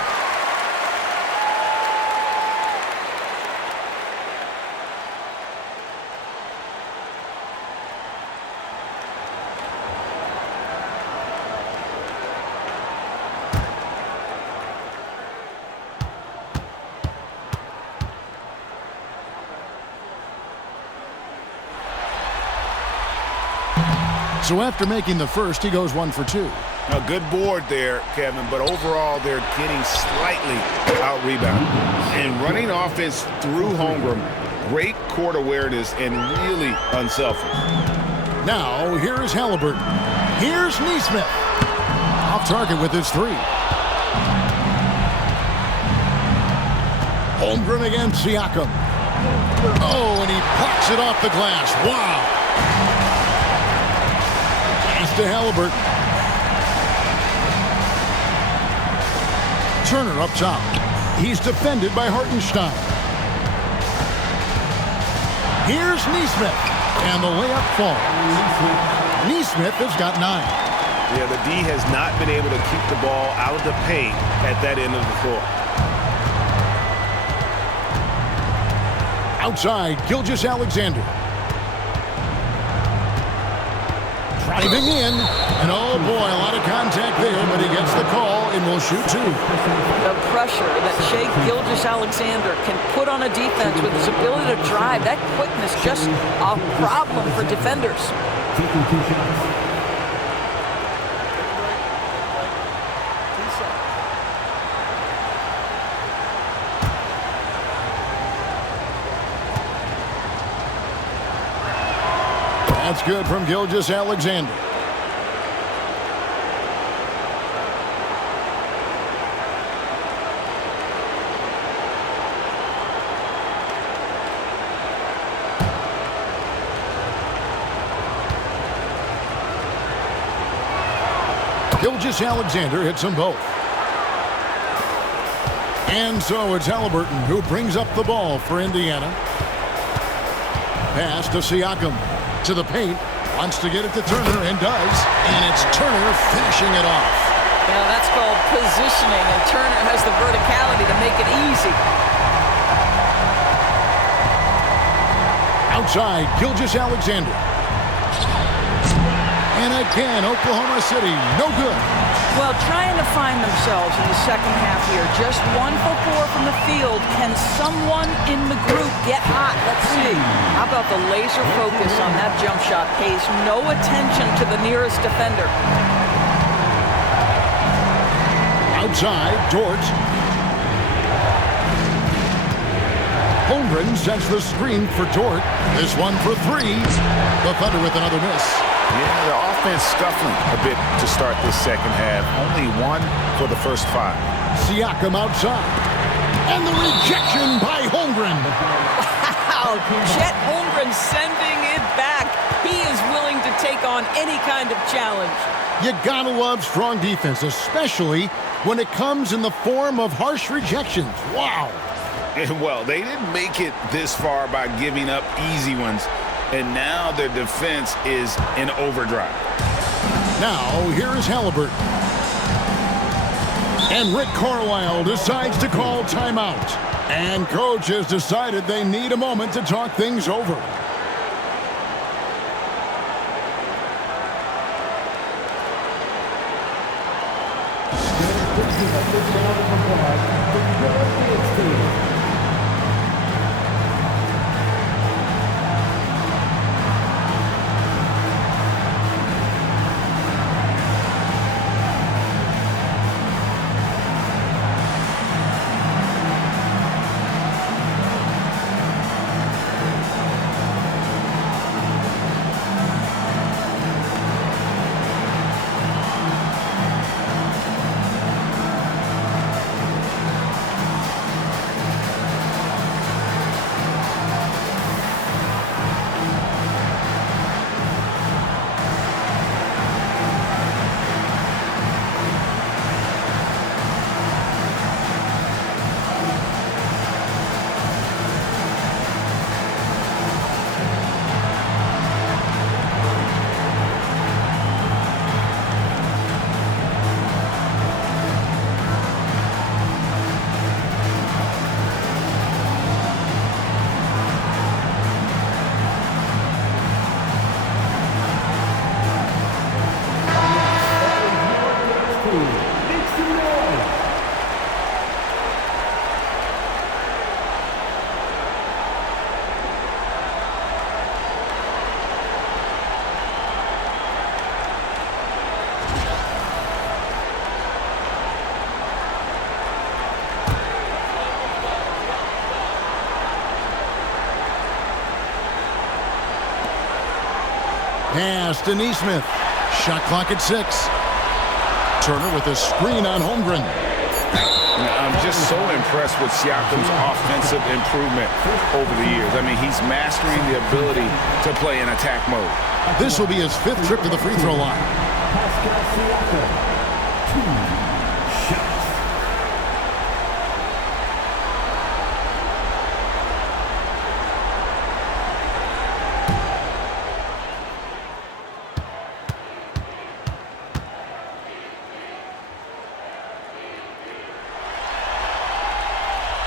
So after making the first, he goes 1 for 2. A good board there, Kevin, but overall they're getting slightly out-rebounded. And running offense through Holmgren, great court awareness and really unselfish. Now, here is Halliburton. Here's Neesmith. Off target with his 3. Holmgren against Siakam. Oh, and he plucks it off the glass. Wow. Pass to Halliburton. Turner up top. He's defended by Hartenstein. Here's Neesmith. And the layup falls. Neesmith has got 9. Yeah, the D has not been able to keep the ball out of the paint at that end of the floor. Outside, Gilgeous-Alexander. Driving in. And oh boy, a lot of contact there, but he gets the call and will shoot 2. The pressure that Shai Gilgeous-Alexander can put on a defense with his ability to drive, that quickness, just a problem for defenders. Taking 2 shots. That's good from Gilgeous-Alexander. Gilgeous-Alexander hits them both. And so it's Halliburton who brings up the ball for Indiana. Pass to Siakam. To the paint. Wants to get it to Turner and does. And it's Turner finishing it off. Yeah, that's called positioning, and Turner has the verticality to make it easy. Outside, Gilgeous-Alexander. And again, Oklahoma City, no good. Well, trying to find themselves in the second half here. Just 1 for 4 from the field. Can someone in the group get hot? Let's see. How about the laser focus on that jump shot? Pays no attention to the nearest defender. Outside, Dort. Holmgren sets the screen for Dort. This one for 3. The Thunder with another miss. Yeah, the offense scuffling a bit to start this second half. Only 1 for the first 5. Siakam outside. And the rejection by Holmgren. Wow, Chet Holmgren sending it back. He is willing to take on any kind of challenge. You gotta love strong defense, especially when it comes in the form of harsh rejections. Wow. And well, they didn't make it this far by giving up easy ones. And now their defense is in overdrive. Now, here is Halliburton. And Rick Carlisle decides to call timeout. And coach has decided they need a moment to talk things over. Pass to Neesmith. Shot clock at 6. Turner with a screen on Holmgren. I'm just so impressed with Siakam's offensive improvement over the years. I mean, he's mastering the ability to play in attack mode. This will be his 5th trip to the free throw line. Siakam, 2 shots.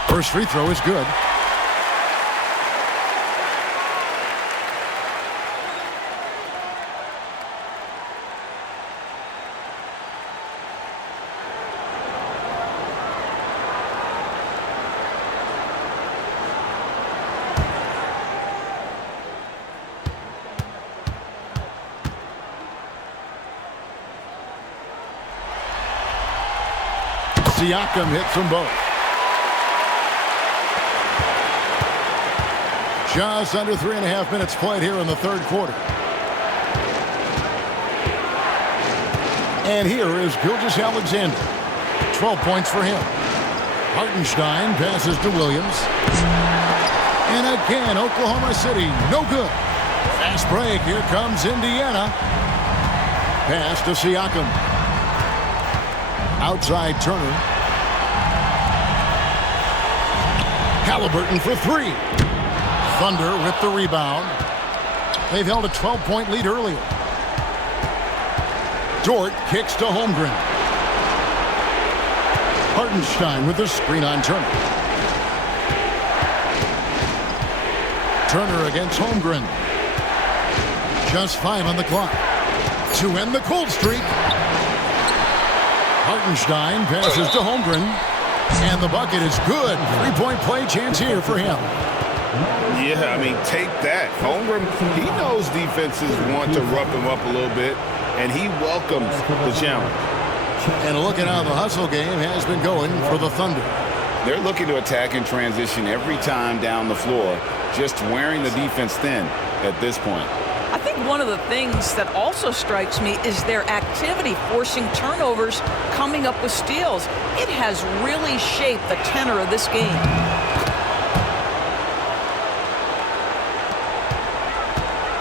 First free throw is good. Siakam hits them both. Just under 3.5 minutes played here in the third quarter. And here is Gilgeous-Alexander. 12 points for him. Hartenstein passes to Williams. And again, Oklahoma City, no good. Fast break. Here comes Indiana. Pass to Siakam. Outside Turner. Halliburton for 3. Thunder with the rebound. They've held a 12-point lead earlier. Dort kicks to Holmgren. Hartenstein with the screen on Turner. Turner against Holmgren. Just 5 on the clock to end the cold streak. Hartenstein passes to Holmgren. And the bucket is good. 3-point play chance here for him. Yeah, I mean, take that. Holmgren, he knows defenses want to rough him up a little bit, and he welcomes the challenge. And look at how the hustle game has been going for the Thunder. They're looking to attack in transition every time down the floor, just wearing the defense thin at this point. I think one of the things that also strikes me is their activity forcing turnovers, coming up with steals. It has really shaped the tenor of this game.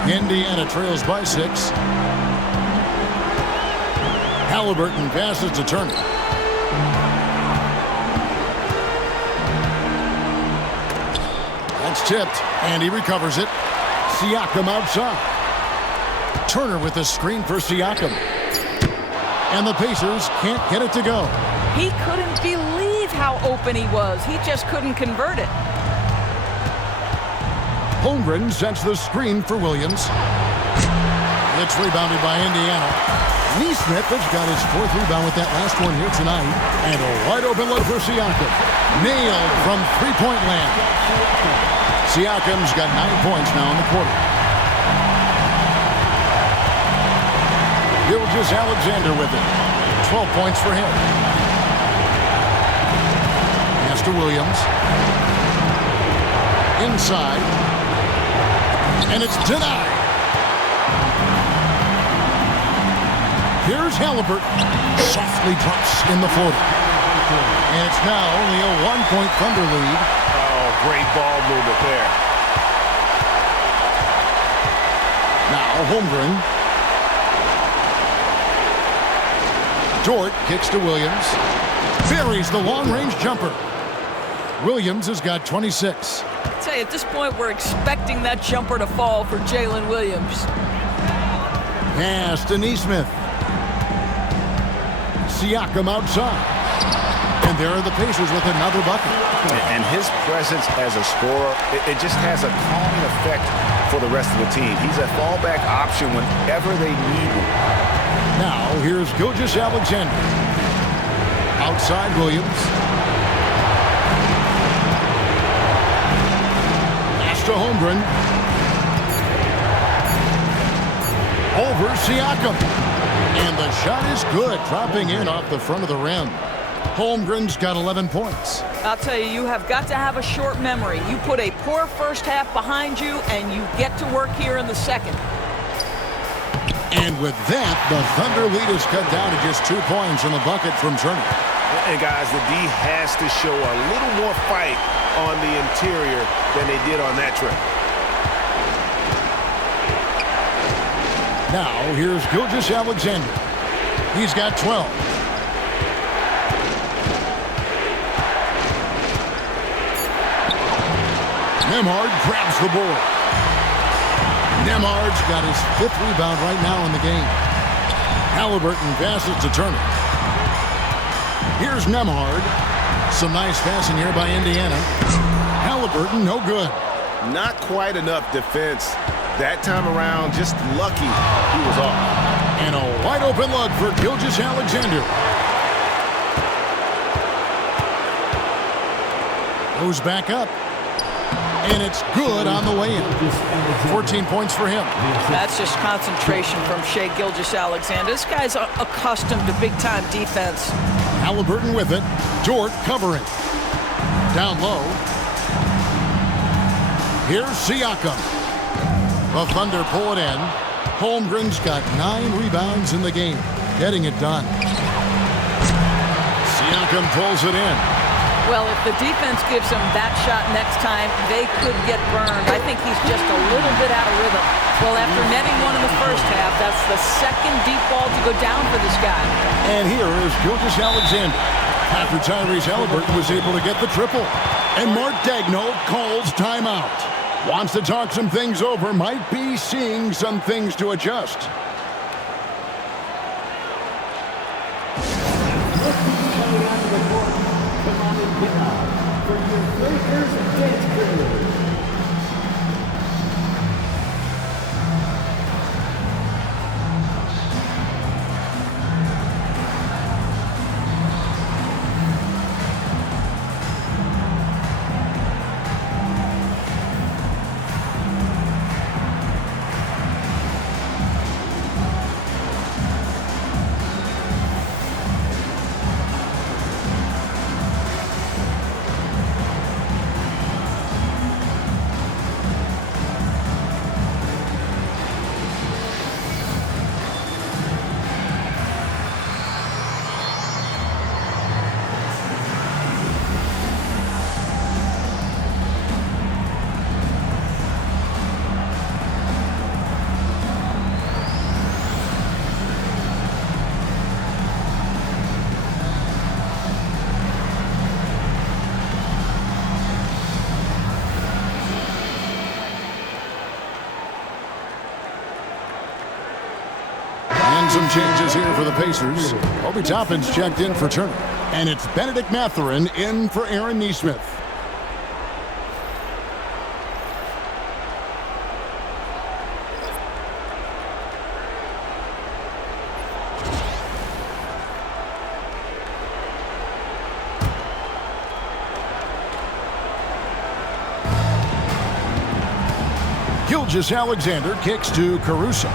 Indiana trails by 6. Halliburton passes to Turner. That's tipped, and he recovers it. Siakam outside. Turner with a screen for Siakam. And the Pacers can't get it to go. He couldn't believe how open he was. He just couldn't convert it. Holmgren sets the screen for Williams. It's rebounded by Indiana. Neesmith has got his 4th rebound with that last one here tonight. And a wide open look for Siakam. Nailed from 3-point land. Siakam's got 9 points now in the quarter. Gilgeous-Alexander with it. 12 points for him. Pass to Williams. Inside. And it's denied. Here's Halliburton. Softly drops in the floater. And it's now only a 1-point Thunder lead. Oh, great ball movement there. Now Holmgren. Dort kicks to Williams. Buries the long-range jumper. Williams has got 26. I'd say at this point we're expecting that jumper to fall for Jalen Williams. Pass to Neesmith. Siakam outside. And there are the Pacers with another bucket. And his presence as a scorer, it just has a calming effect for the rest of the team. He's a fallback option whenever they need him. Now here's Gilgeous-Alexander. Outside Williams. Pass to Holmgren. Over Siakam. And the shot is good, dropping in off the front of the rim. Holmgren's got 11 points. I'll tell you, you have got to have a short memory. You put a poor first half behind you, and you get to work here in the second. And with that, the Thunder lead is cut down to just 2 points in the bucket from Turner. And guys, the D has to show a little more fight on the interior than they did on that trip. Now, here's Gilgeous-Alexander. He's got 12. Nembhard grabs the board. Nembhard's got his 5th rebound right now in the game. Halliburton passes to Turner. Here's Nembhard. Some nice passing here by Indiana. Halliburton, no good. Not quite enough defense that time around. Just lucky he was off. And a wide open look for Gilgeous-Alexander. Goes back up. And it's good on the way in. 14 points for him. That's just concentration from Shai Gilgeous-Alexander. This guy's accustomed to big-time defense. Halliburton with it. Dort covering. Down low. Here's Siakam. The Thunder pull it in. Holmgren's got 9 rebounds in the game. Getting it done. Siakam pulls it in. Well, if the defense gives him that shot next time, they could get burned. I think he's just a little bit out of rhythm. Well, after netting one in the first half, that's the second deep ball to go down for this guy. And here is Gilgeous-Alexander. After Tyrese Halliburton was able to get the triple. And Mark Daigneault calls timeout. Wants to talk some things over. Might be seeing some things to adjust. For your Lakers dance crew. Some changes here for the Pacers. Obi Toppin's checked in for Turner. And it's Benedict Mathurin in for Aaron Nesmith. Gilgeous-Alexander kicks to Caruso.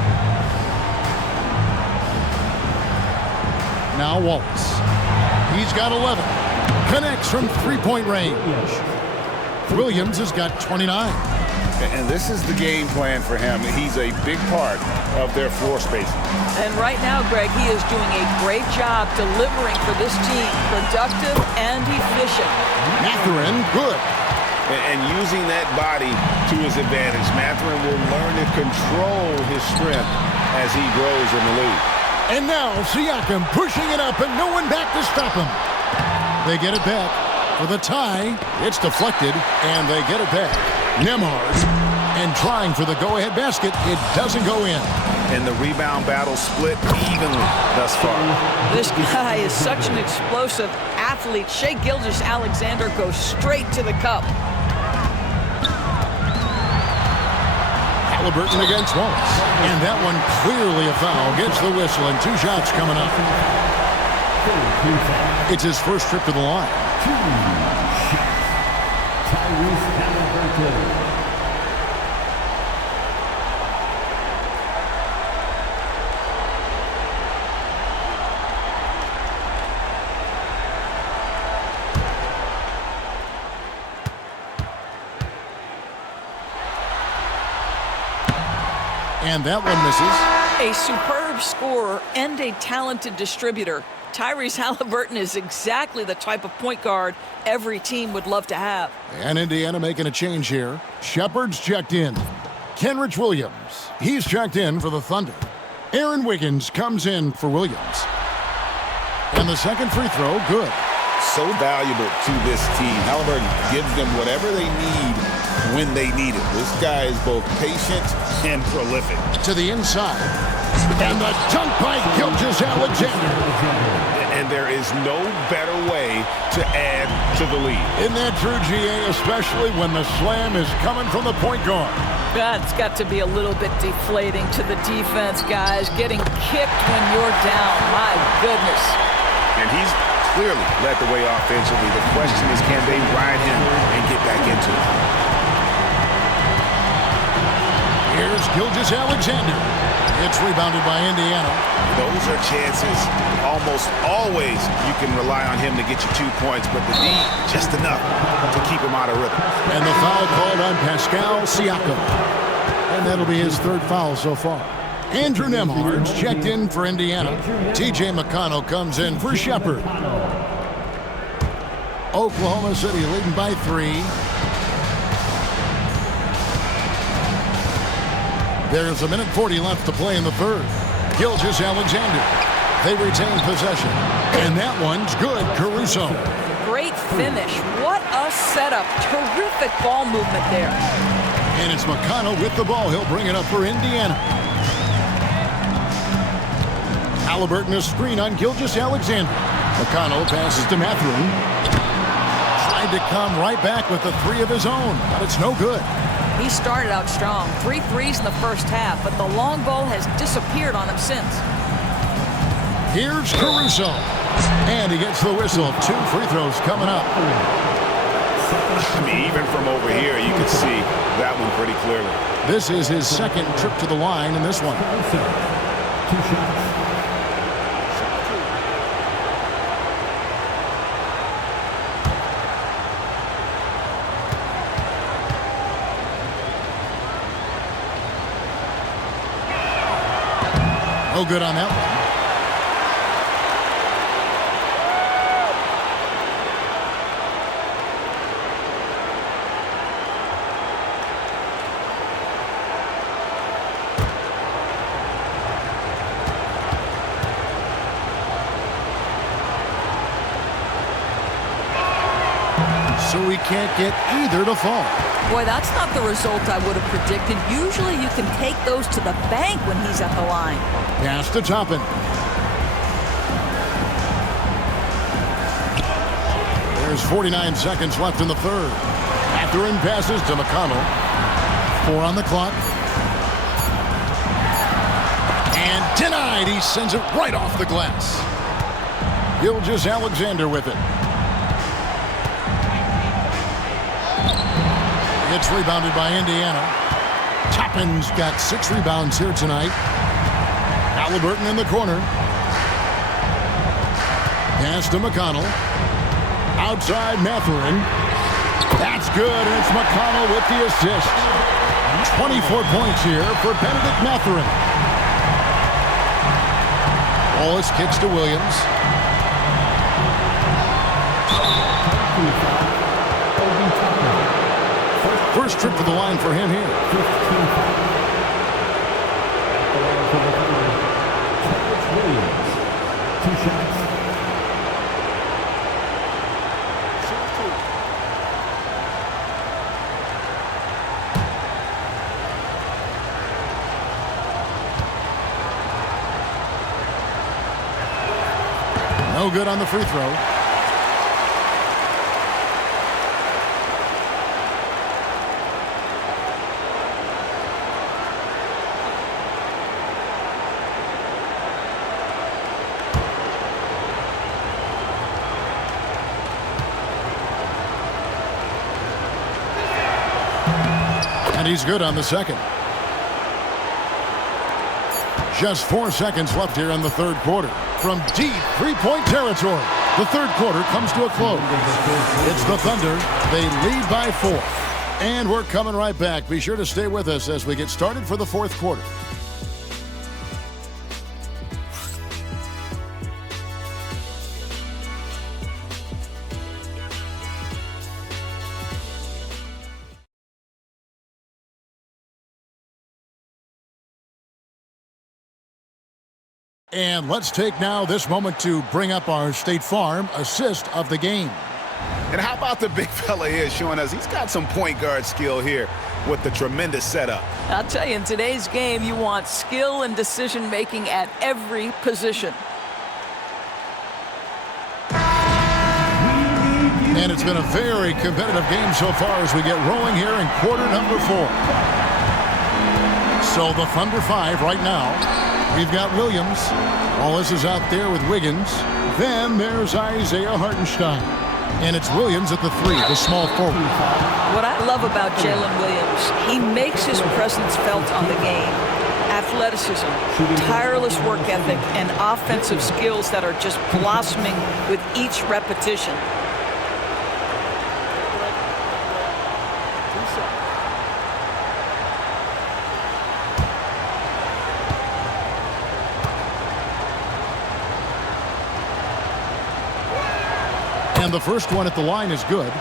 Now Wallace. He's got 11. Connects from three-point range. Williams has got 29. And this is the game plan for him. He's a big part of their floor spacing. And right now, Greg, he is doing a great job delivering for this team. Productive and efficient. Mathurin, good. And using that body to his advantage. Mathurin will learn to control his strength as he grows in the league. And now Siakam pushing it up and no one back to stop him. They get it back for the tie. It's deflected and they get it back. Nembhard and trying for the go-ahead basket. It doesn't go in. And the rebound battle split evenly thus far. This guy is such an explosive athlete. Shai Gilgeous-Alexander goes straight to the cup. Halliburton against Wallace. And that one clearly a foul. Gets the whistle and 2 shots coming up. It's his first trip to the line. Tyrese Halliburton. And that one misses. A superb scorer and a talented distributor, Tyrese Halliburton is exactly the type of point guard every team would love to have. And Indiana making a change here. Shepard's checked in. Kenrich Williams, he's checked in for the Thunder. Aaron Wiggins comes in for Williams. And the second free throw, good. So valuable to this team. Halliburton gives them whatever they need when they need it. This guy is both patient and prolific. To the inside. And the dunk by Gilgeous-Alexander. And there is no better way to add to the lead. Isn't that true, GA, especially when the slam is coming from the point guard? That's got to be a little bit deflating to the defense, guys. Getting kicked when you're down. My goodness. And he's clearly led the way offensively. The question is, can they ride him and get back into it? Here's Gilgeous-Alexander. It's rebounded by Indiana. Those are chances. Almost always you can rely on him to get you 2 points, but the D, just enough to keep him out of rhythm. And the foul called on Pascal Siakam. And that'll be his third foul so far. Andrew Nembhard's checked in for Indiana. TJ McConnell comes in for Shepard. Oklahoma City leading by 3. There's 1:40 left to play in the third. Gilgeous-Alexander. They retain possession. And that one's good. Caruso. Great finish. What a setup. Terrific ball movement there. And it's McConnell with the ball. He'll bring it up for Indiana. Halliburton a screen on Gilgeous-Alexander. McConnell passes to Mathurin. Tried to come right back with the 3 of his own, but it's no good. He started out strong. 3 threes in the first half, but the long ball has disappeared on him since. Here's Caruso. And he gets the whistle. 2 free throws coming up. I mean, even from over here, you can see that one pretty clearly. This is his second trip to the line in this one. 2 shots. No good on that one. So we can't get either to fall. Boy, that's not the result I would have predicted. Usually you can take those to the bank when he's at the line. Pass to Toppin. There's 49 seconds left in the third. Mathurin passes to McConnell. 4 on the clock. And denied. He sends it right off the glass. Gilgeous-Alexander with it. It's rebounded by Indiana. Toppin's got 6 rebounds here tonight. Halliburton in the corner. Pass to McConnell. Outside Mathurin. That's good, and it's McConnell with the assist. 24 points here for Benedict Mathurin. Wallace kicks to Williams. First trip to the line for him here. 2 shots. No good on the free throw. And he's good on the second. Just 4 seconds left here in the third quarter. From deep three-point territory, the third quarter comes to a close. It's the Thunder. They lead by 4. And we're coming right back. Be sure to stay with us as we get started for the fourth quarter. And let's take now this moment to bring up our State Farm assist of the game. And how about the big fella here showing us he's got some point guard skill here with the tremendous setup. I'll tell you, in today's game, you want skill and decision-making at every position. And it's been a very competitive game so far as we get rolling here in quarter number 4. So the Thunder 5 right now. We've got Williams. Wallace is out there with Wiggins. Then there's Isaiah Hartenstein. And it's Williams at the 3, the small forward. What I love about Jalen Williams, he makes his presence felt on the game. Athleticism, tireless work ethic, and offensive skills that are just blossoming with each repetition. And the first one at the line is good.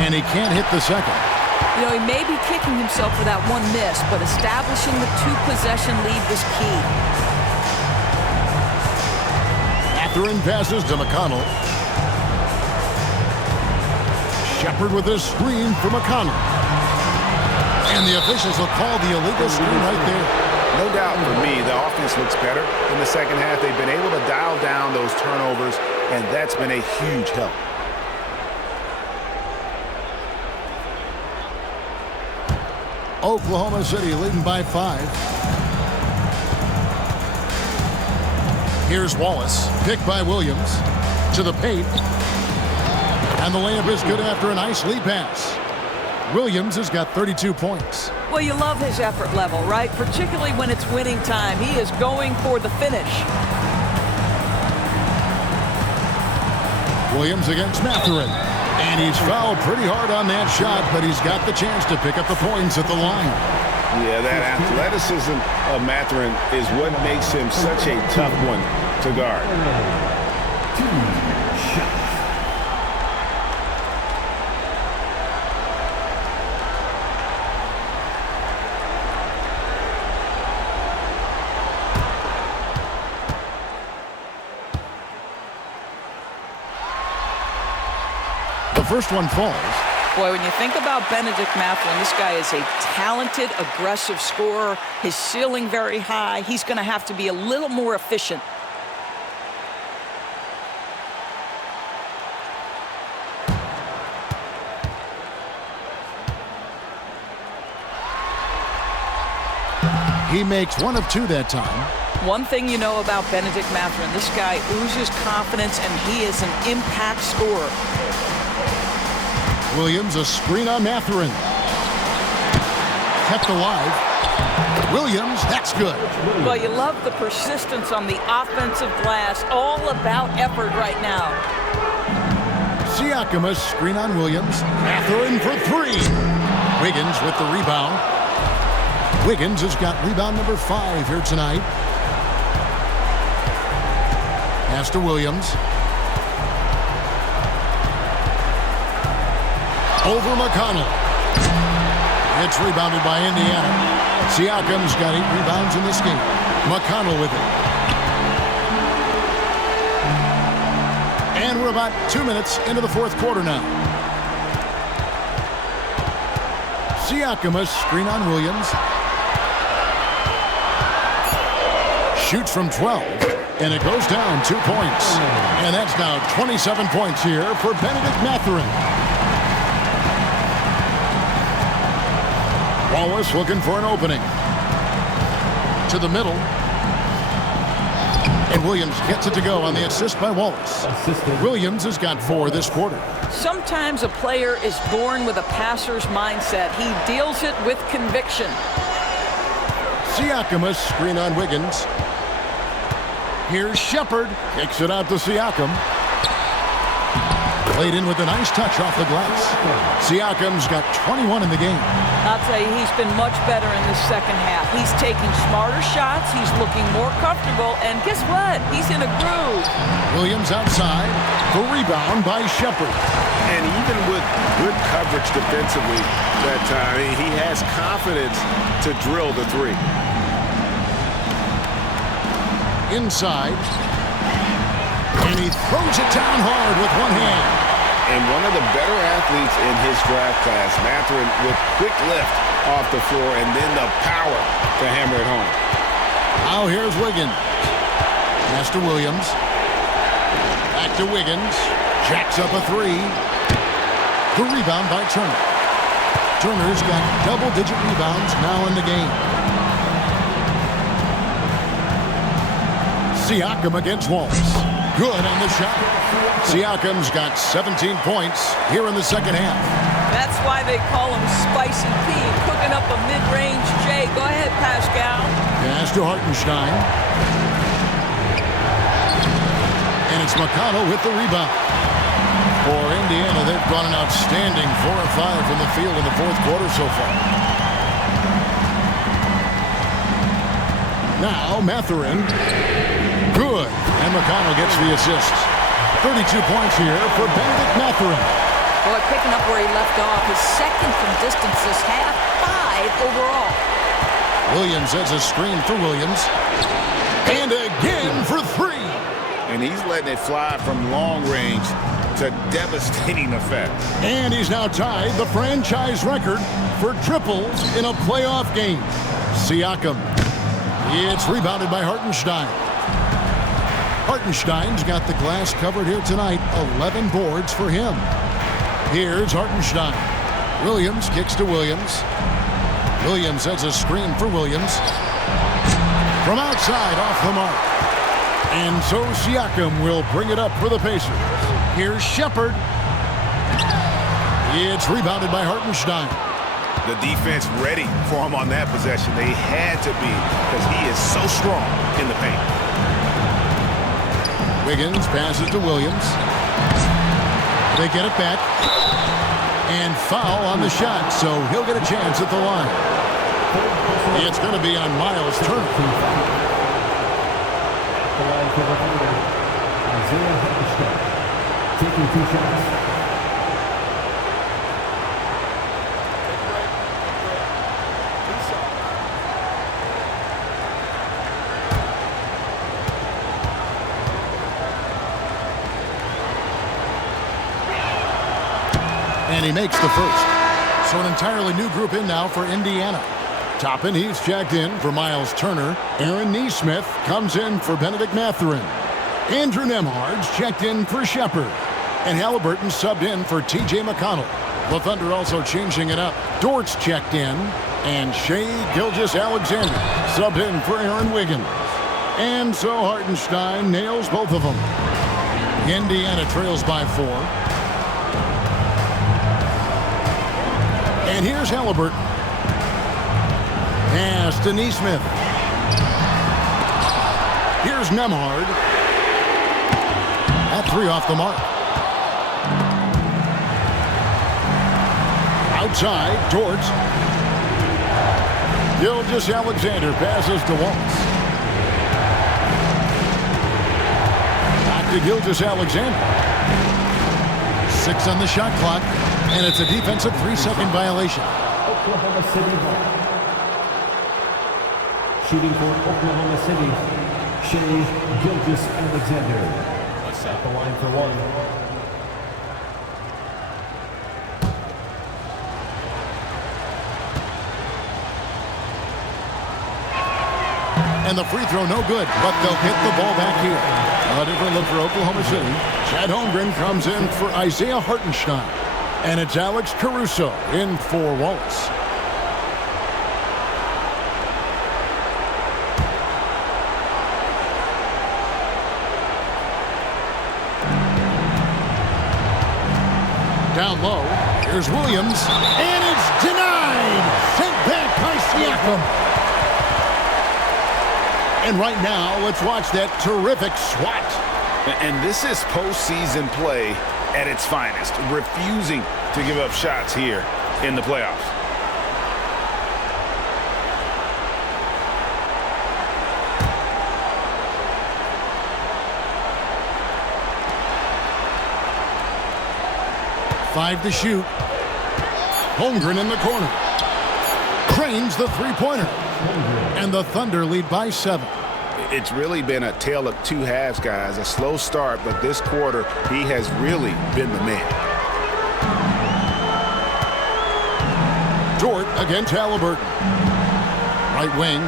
And he can't hit the second. You know, he may be kicking himself for that one miss, but establishing the 2-possession lead was key. Mathurin passes to McConnell. Shepard with a screen for McConnell. And the officials will call the illegal screen right there. No doubt for me, the offense looks better in the second half. They've been able to dial down those turnovers, and that's been a huge help. Oklahoma City leading by 5. Here's Wallace, picked by Williams, to the paint. And the layup is good after a nice lead pass. Williams has got 32 points. Well, you love his effort level, right? Particularly when it's winning time. He is going for the finish. Williams against Mathurin. And he's fouled pretty hard on that shot, but he's got the chance to pick up the points at the line. Yeah, that athleticism of Mathurin is what makes him such a tough one to guard. 2 shots. The first one falls. Boy, when you think about Benedict Mathurin, this guy is a talented, aggressive scorer. His ceiling very high. He's going to have to be a little more efficient. He makes 1 of 2 that time. One thing you know about Benedict Mathurin, this guy oozes confidence, and he is an impact scorer. Williams, a screen on Mathurin. Kept alive. Williams, that's good. Well, you love the persistence on the offensive glass. All about effort right now. Siakam, a screen on Williams. Mathurin for 3. Wiggins with the rebound. Wiggins has got rebound number 5 here tonight. Pass to Williams. Over McConnell. It's rebounded by Indiana. Siakam's got 8 rebounds in this game. McConnell with it. And we're about 2 minutes into the 4th quarter now. Siakam, a screen on Williams. Shoots from 12, and it goes down 2 points. And that's now 27 points here for Benedict Mathurin. Wallace looking for an opening. To the middle. And Williams gets it to go on the assist by Wallace. Williams has got 4 this quarter. Sometimes a player is born with a passer's mindset. He deals it with conviction. Siakam, a screen on Wiggins. Here's Shepard. Kicks it out to Siakam. Laid in with a nice touch off the glass. Siakam's got 21 in the game. I'll tell you, he's been much better in this second half. He's taking smarter shots. He's looking more comfortable. And guess what? He's in a groove. Williams outside. The rebound by Shepard. And even with good coverage defensively that time, he has confidence to drill the three. Inside. And he throws it down hard with one hand. And one of the better athletes in his draft class, Mathurin, with quick lift off the floor and then the power to hammer it home. Now here's Wiggins. Pass to Williams. Back to Wiggins. Jacks up a three. The rebound by Turner. Turner's got double-digit rebounds now in the game. Siakam against Wallace. Good on the shot. Siakam's got 17 points here in the second half. That's why they call him Spicy P. Cooking up a mid-range J. Go ahead, Pascal. Pass to Hartenstein. And it's McConnell with the rebound. For Indiana, they've gone an outstanding 4 of 5 from the field in the fourth quarter so far. Now Mathurin. Good. And McConnell gets the assist. 32 points here for Benedict Mathurin. Boy, picking up where he left off. His second from distance this half. 5 overall. Williams has a screen for Williams. And again for 3. And he's letting it fly from long range to devastating effect. And he's now tied the franchise record for triples in a playoff game. Siakam. It's rebounded by Hartenstein. Hartenstein's got the glass covered here tonight. 11 boards for him. Here's Hartenstein. Williams kicks to Williams. Williams has a screen for Williams. From outside, off the mark. And so Siakam will bring it up for the Pacers. Here's Shepard. It's rebounded by Hartenstein. The defense ready for him on that possession. They had to be because he is so strong in the paint. Wiggins passes to Williams. They get it back. And foul on the shot, so he'll get a chance at the line. It's going to be on Miles Turner. The line for the leader, Isaiah Hartenstein, taking 2 shots. And he makes the first. So an entirely new group in now for Indiana. Toppin, he's checked in for Miles Turner. Aaron Nesmith comes in for Benedict Mathurin. Andrew Nembhard's checked in for Shepard. And Halliburton subbed in for T.J. McConnell. The Thunder also changing it up. Dort's checked in. And Shai Gilgeous-Alexander subbed in for Aaron Wiggins. And so Hartenstein nails both of them. Indiana trails by 4. And here's Halliburton. Pass to Nesmith. Here's Nembhard. That 3 off the mark. Outside, Dort. Gilgeous-Alexander passes to Wallace. Back to Gilgeous-Alexander. 6 on the shot clock. And it's a defensive 3-second violation. Oklahoma City ball. Shooting for Oklahoma City, Shai Gilgeous-Alexander. At the line for 1. And the free throw no good, but they'll hit the ball back here. A different look for Oklahoma City. Chad Holmgren comes in for Isaiah Hartenstein. And it's Alex Caruso in for Wallace. Down low, here's Williams, and it's denied! Sent back by Siakam. And right now, let's watch that terrific swat. And this is postseason play at its finest, refusing to give up shots here in the playoffs. Five to shoot. Holmgren in the corner. Cranes the three-pointer. And the Thunder lead by 7. It's really been a tale of two halves, guys. A slow start, but this quarter, he has really been the man. Dort against Halliburton. Right wing.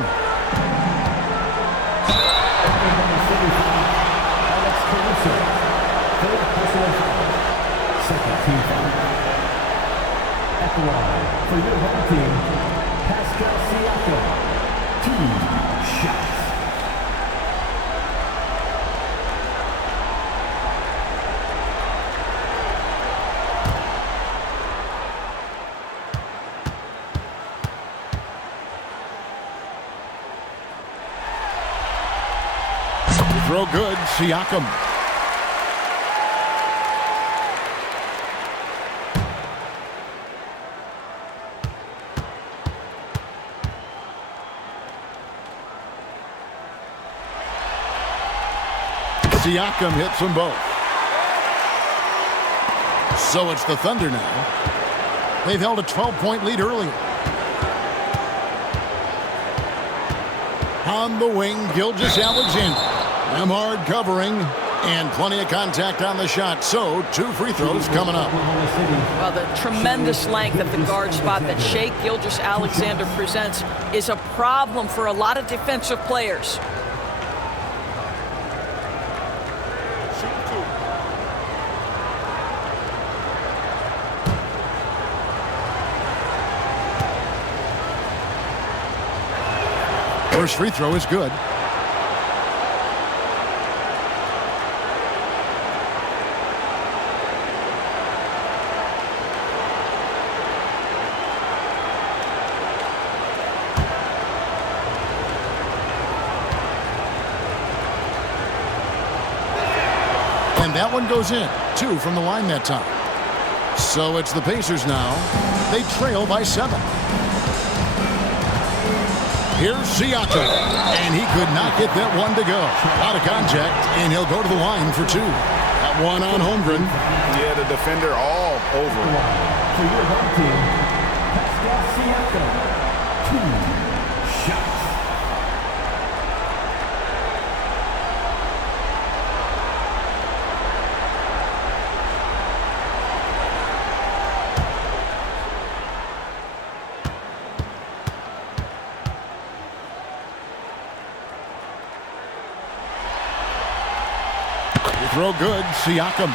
Second team foul. At the line for your home team, Pascal Siakam. 2 shots. Throw good, Siakam. Siakam hits them both. So it's the Thunder now. They've held a 12-point lead earlier. On the wing, Gilgeous-Alexander. Hard covering, and plenty of contact on the shot. So 2 free throws coming up. Well, the tremendous length at the guard spot that Shai Gilgeous-Alexander presents is a problem for a lot of defensive players. First free throw is good. And that one goes in. 2 from the line that time. So it's the Pacers now. They trail by 7. Here's Siakam, and he could not get that one to go. Out of contact, and he'll go to the line for 2. That one on Holmgren. Yeah, the defender all over. For your home team, Pascal Siakam. 2 shots. Throw good, Siakam.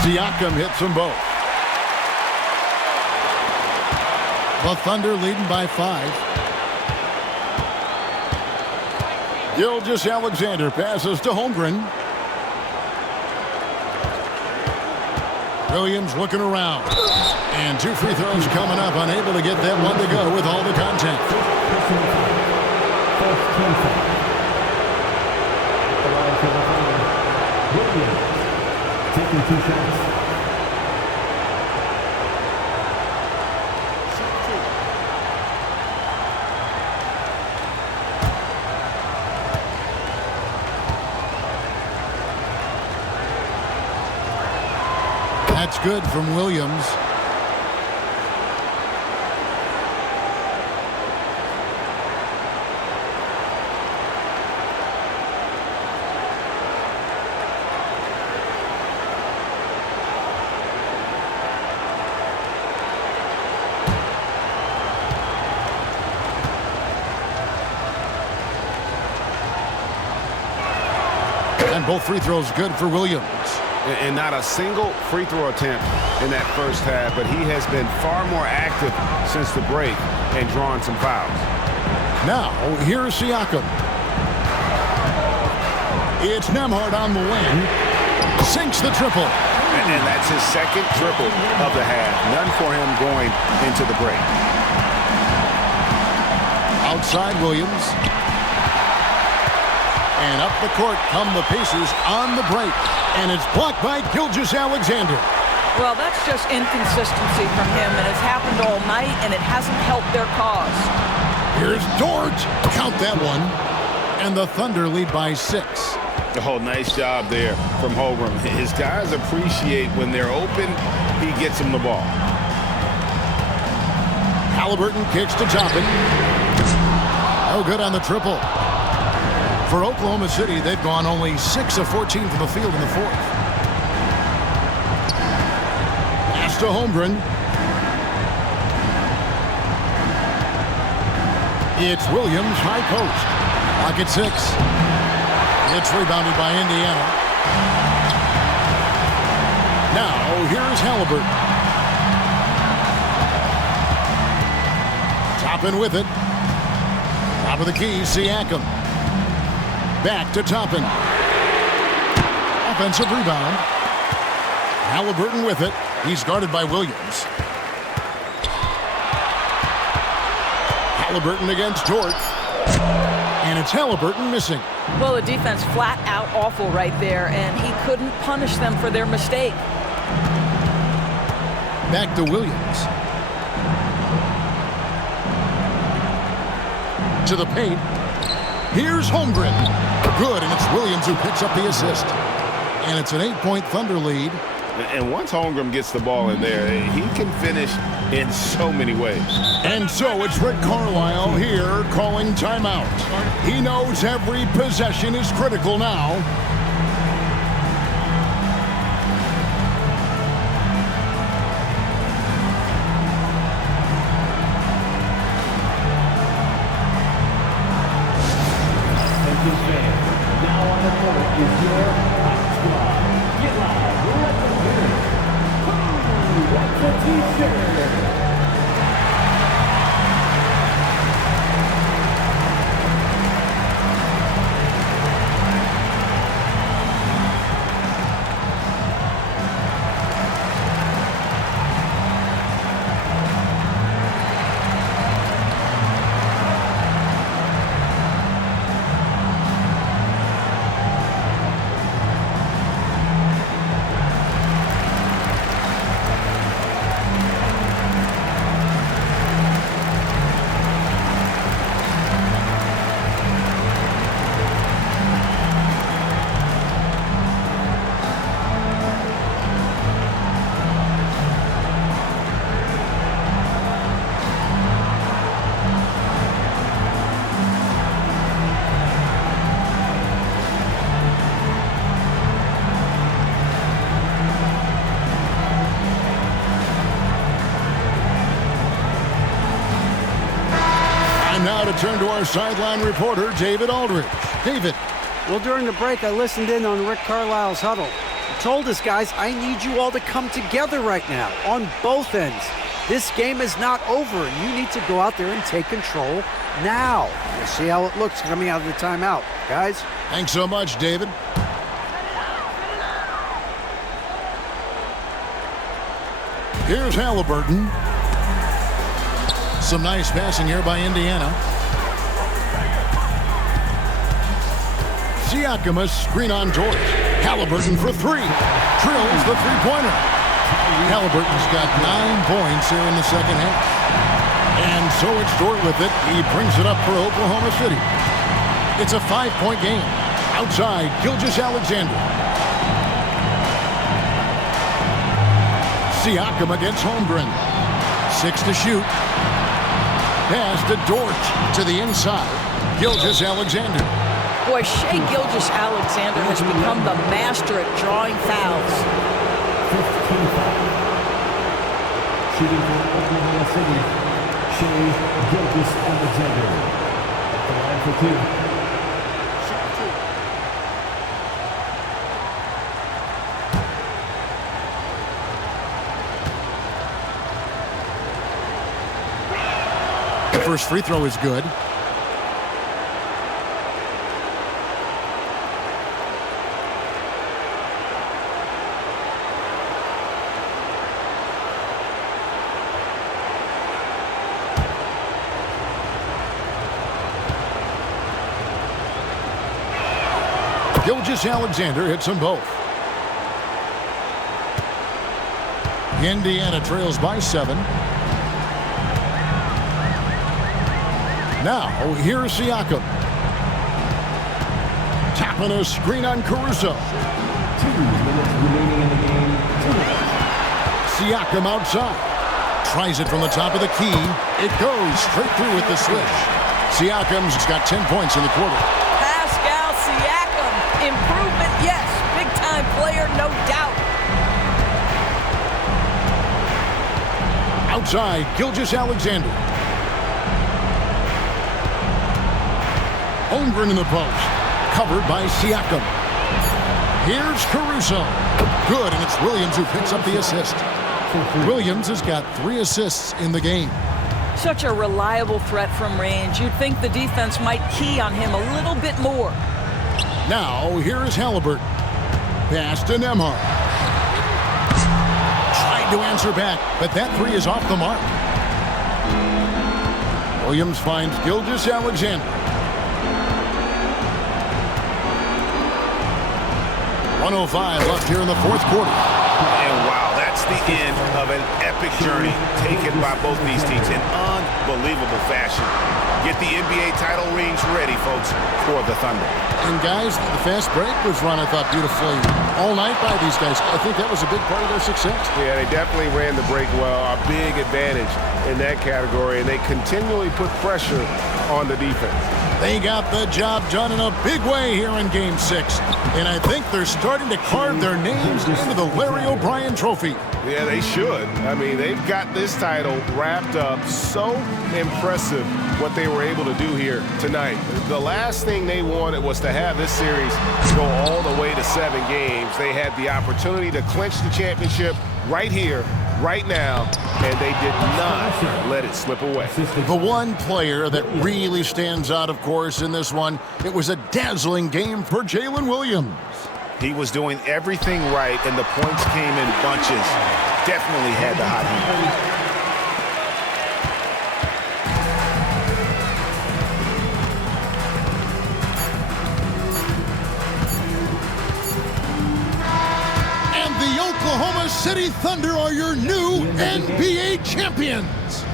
Siakam hits them both. The Thunder leading by 5. Gilgeous-Alexander passes to Holmgren. Williams looking around. And 2 free throws coming up. Unable to get that one to go with all the contact. Williams taking 2 shots. That's good from Williams. And both free throws good for Williams. And not a single free throw attempt in that first half, but he has been far more active since the break and drawn some fouls. Now, here's Siakam. It's Nembhard on the wing. Sinks the triple. And that's his second triple of the half. None for him going into the break. Outside Williams. And up the court come the Pacers on the break. And it's blocked by Gilgeous-Alexander. Well, that's just inconsistency from him, and it's happened all night, and it hasn't helped their cause. Here's Dort. Count that one. And the Thunder lead by 6. Oh, nice job there from Holmgren. His guys appreciate when they're open, he gets them the ball. Halliburton kicks to Toppin. No good on the triple. For Oklahoma City, they've gone only 6 of 14 from the field in the fourth. Pass to Holmgren. It's Williams, high post. Clock at 6. It's rebounded by Indiana. Now, here's Halliburton. Toppin with it. Top of the key, Siakam. Back to Toppin. Offensive rebound. Halliburton with it. He's guarded by Williams. Halliburton against Dort. And it's Halliburton missing. Well, the defense flat out awful right there, and he couldn't punish them for their mistake. Back to Williams. To the paint. Here's Holmgren. Good, and it's Williams who picks up the assist. And it's an 8-point Thunder lead. And once Holmgren gets the ball in there, he can finish in so many ways. And so it's Rick Carlisle here calling timeout. He knows every possession is critical now. Now on the court is your hot squad. Get live, let them hear it. What's a t-shirt? Now to turn to our sideline reporter, David Aldridge. David. Well, during the break, I listened in on Rick Carlisle's huddle. He told his guys, I need you all to come together right now on both ends. This game is not over. You need to go out there and take control now. We'll see how it looks coming out of the timeout. Guys? Thanks so much, David. Here's Halliburton. Some nice passing here by Indiana. Siakam, a screen on Dort. Halliburton for 3. Drills the three-pointer. Halliburton's got 9 points here in the second half. And so it's Dort with it. He brings it up for Oklahoma City. It's a 5-point game. Outside, Gilgeous-Alexander. Siakam against Holmgren. 6 to shoot. Pass to Dort to the inside. Gilgeous-Alexander. Boy, Shai Gilgeous-Alexander has become the master at drawing fouls. 15 fouls. Shooting for Oklahoma City, Shai Gilgeous-Alexander. The line for 2. The first free throw is good. Gilgeous-Alexander hits them both. Indiana trails by 7. Now, here's Siakam. Tapping a screen on Caruso. 2 minutes remaining in the game. 2 minutes. Siakam outside. Tries it from the top of the key. It goes straight through with the switch. Siakam's got 10 points in the quarter. Pascal Siakam. Improvement, yes. Big-time player, no doubt. Outside, Gilgeous-Alexander. Holmgren in the post. Covered by Siakam. Here's Caruso. Good, and it's Williams who picks up the assist. Williams has got 3 assists in the game. Such a reliable threat from range. You'd think the defense might key on him a little bit more. Now, here's Halliburton. Pass to Nembhard. Tried to answer back, but that 3 is off the mark. Williams finds Gilgeous-Alexander. 1:05 left here in the 4th quarter. And wow, that's the end of an epic journey taken by both these teams in unbelievable fashion. Get the NBA title rings ready, folks, for the Thunder. And guys, the fast break was run, I thought, beautifully all night by these guys. I think that was a big part of their success. Yeah, they definitely ran the break well. A big advantage in that category, and they continually put pressure on the defense. They got the job done in a big way here in Game 6. And I think they're starting to carve their names into the Larry O'Brien Trophy. Yeah, they should. I mean, they've got this title wrapped up. So impressive what they were able to do here tonight. The last thing they wanted was to have this series go all the way to 7 games. They had the opportunity to clinch the championship right here, right now, and they did not let it slip away. The one player that really stands out, of course, in this one, it was a dazzling game for Jalen Williams. He was doing everything right, and the points came in bunches. Definitely had the hot hand. And the Oklahoma City Thunder are your new NBA champions.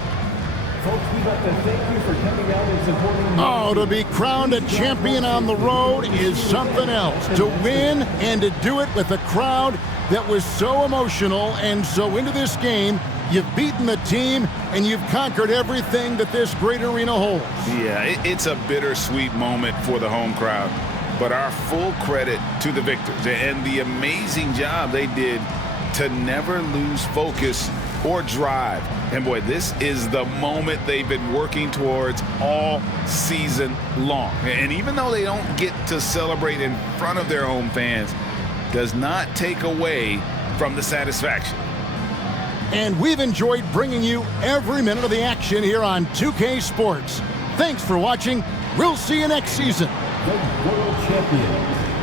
Folks, we'd like to thank you for coming out and supporting. Oh, to be crowned a champion on the road is something else. To win and to do it with a crowd that was so emotional and so into this game, you've beaten the team and you've conquered everything that this great arena holds. Yeah, it's a bittersweet moment for the home crowd, but our full credit to the victors and the amazing job they did to never lose focus or drive. And boy, this is the moment they've been working towards all season long. And even though they don't get to celebrate in front of their home fans, does not take away from the satisfaction. And we've enjoyed bringing you every minute of the action here on 2K Sports. Thanks for watching. We'll see you next season. The world champions.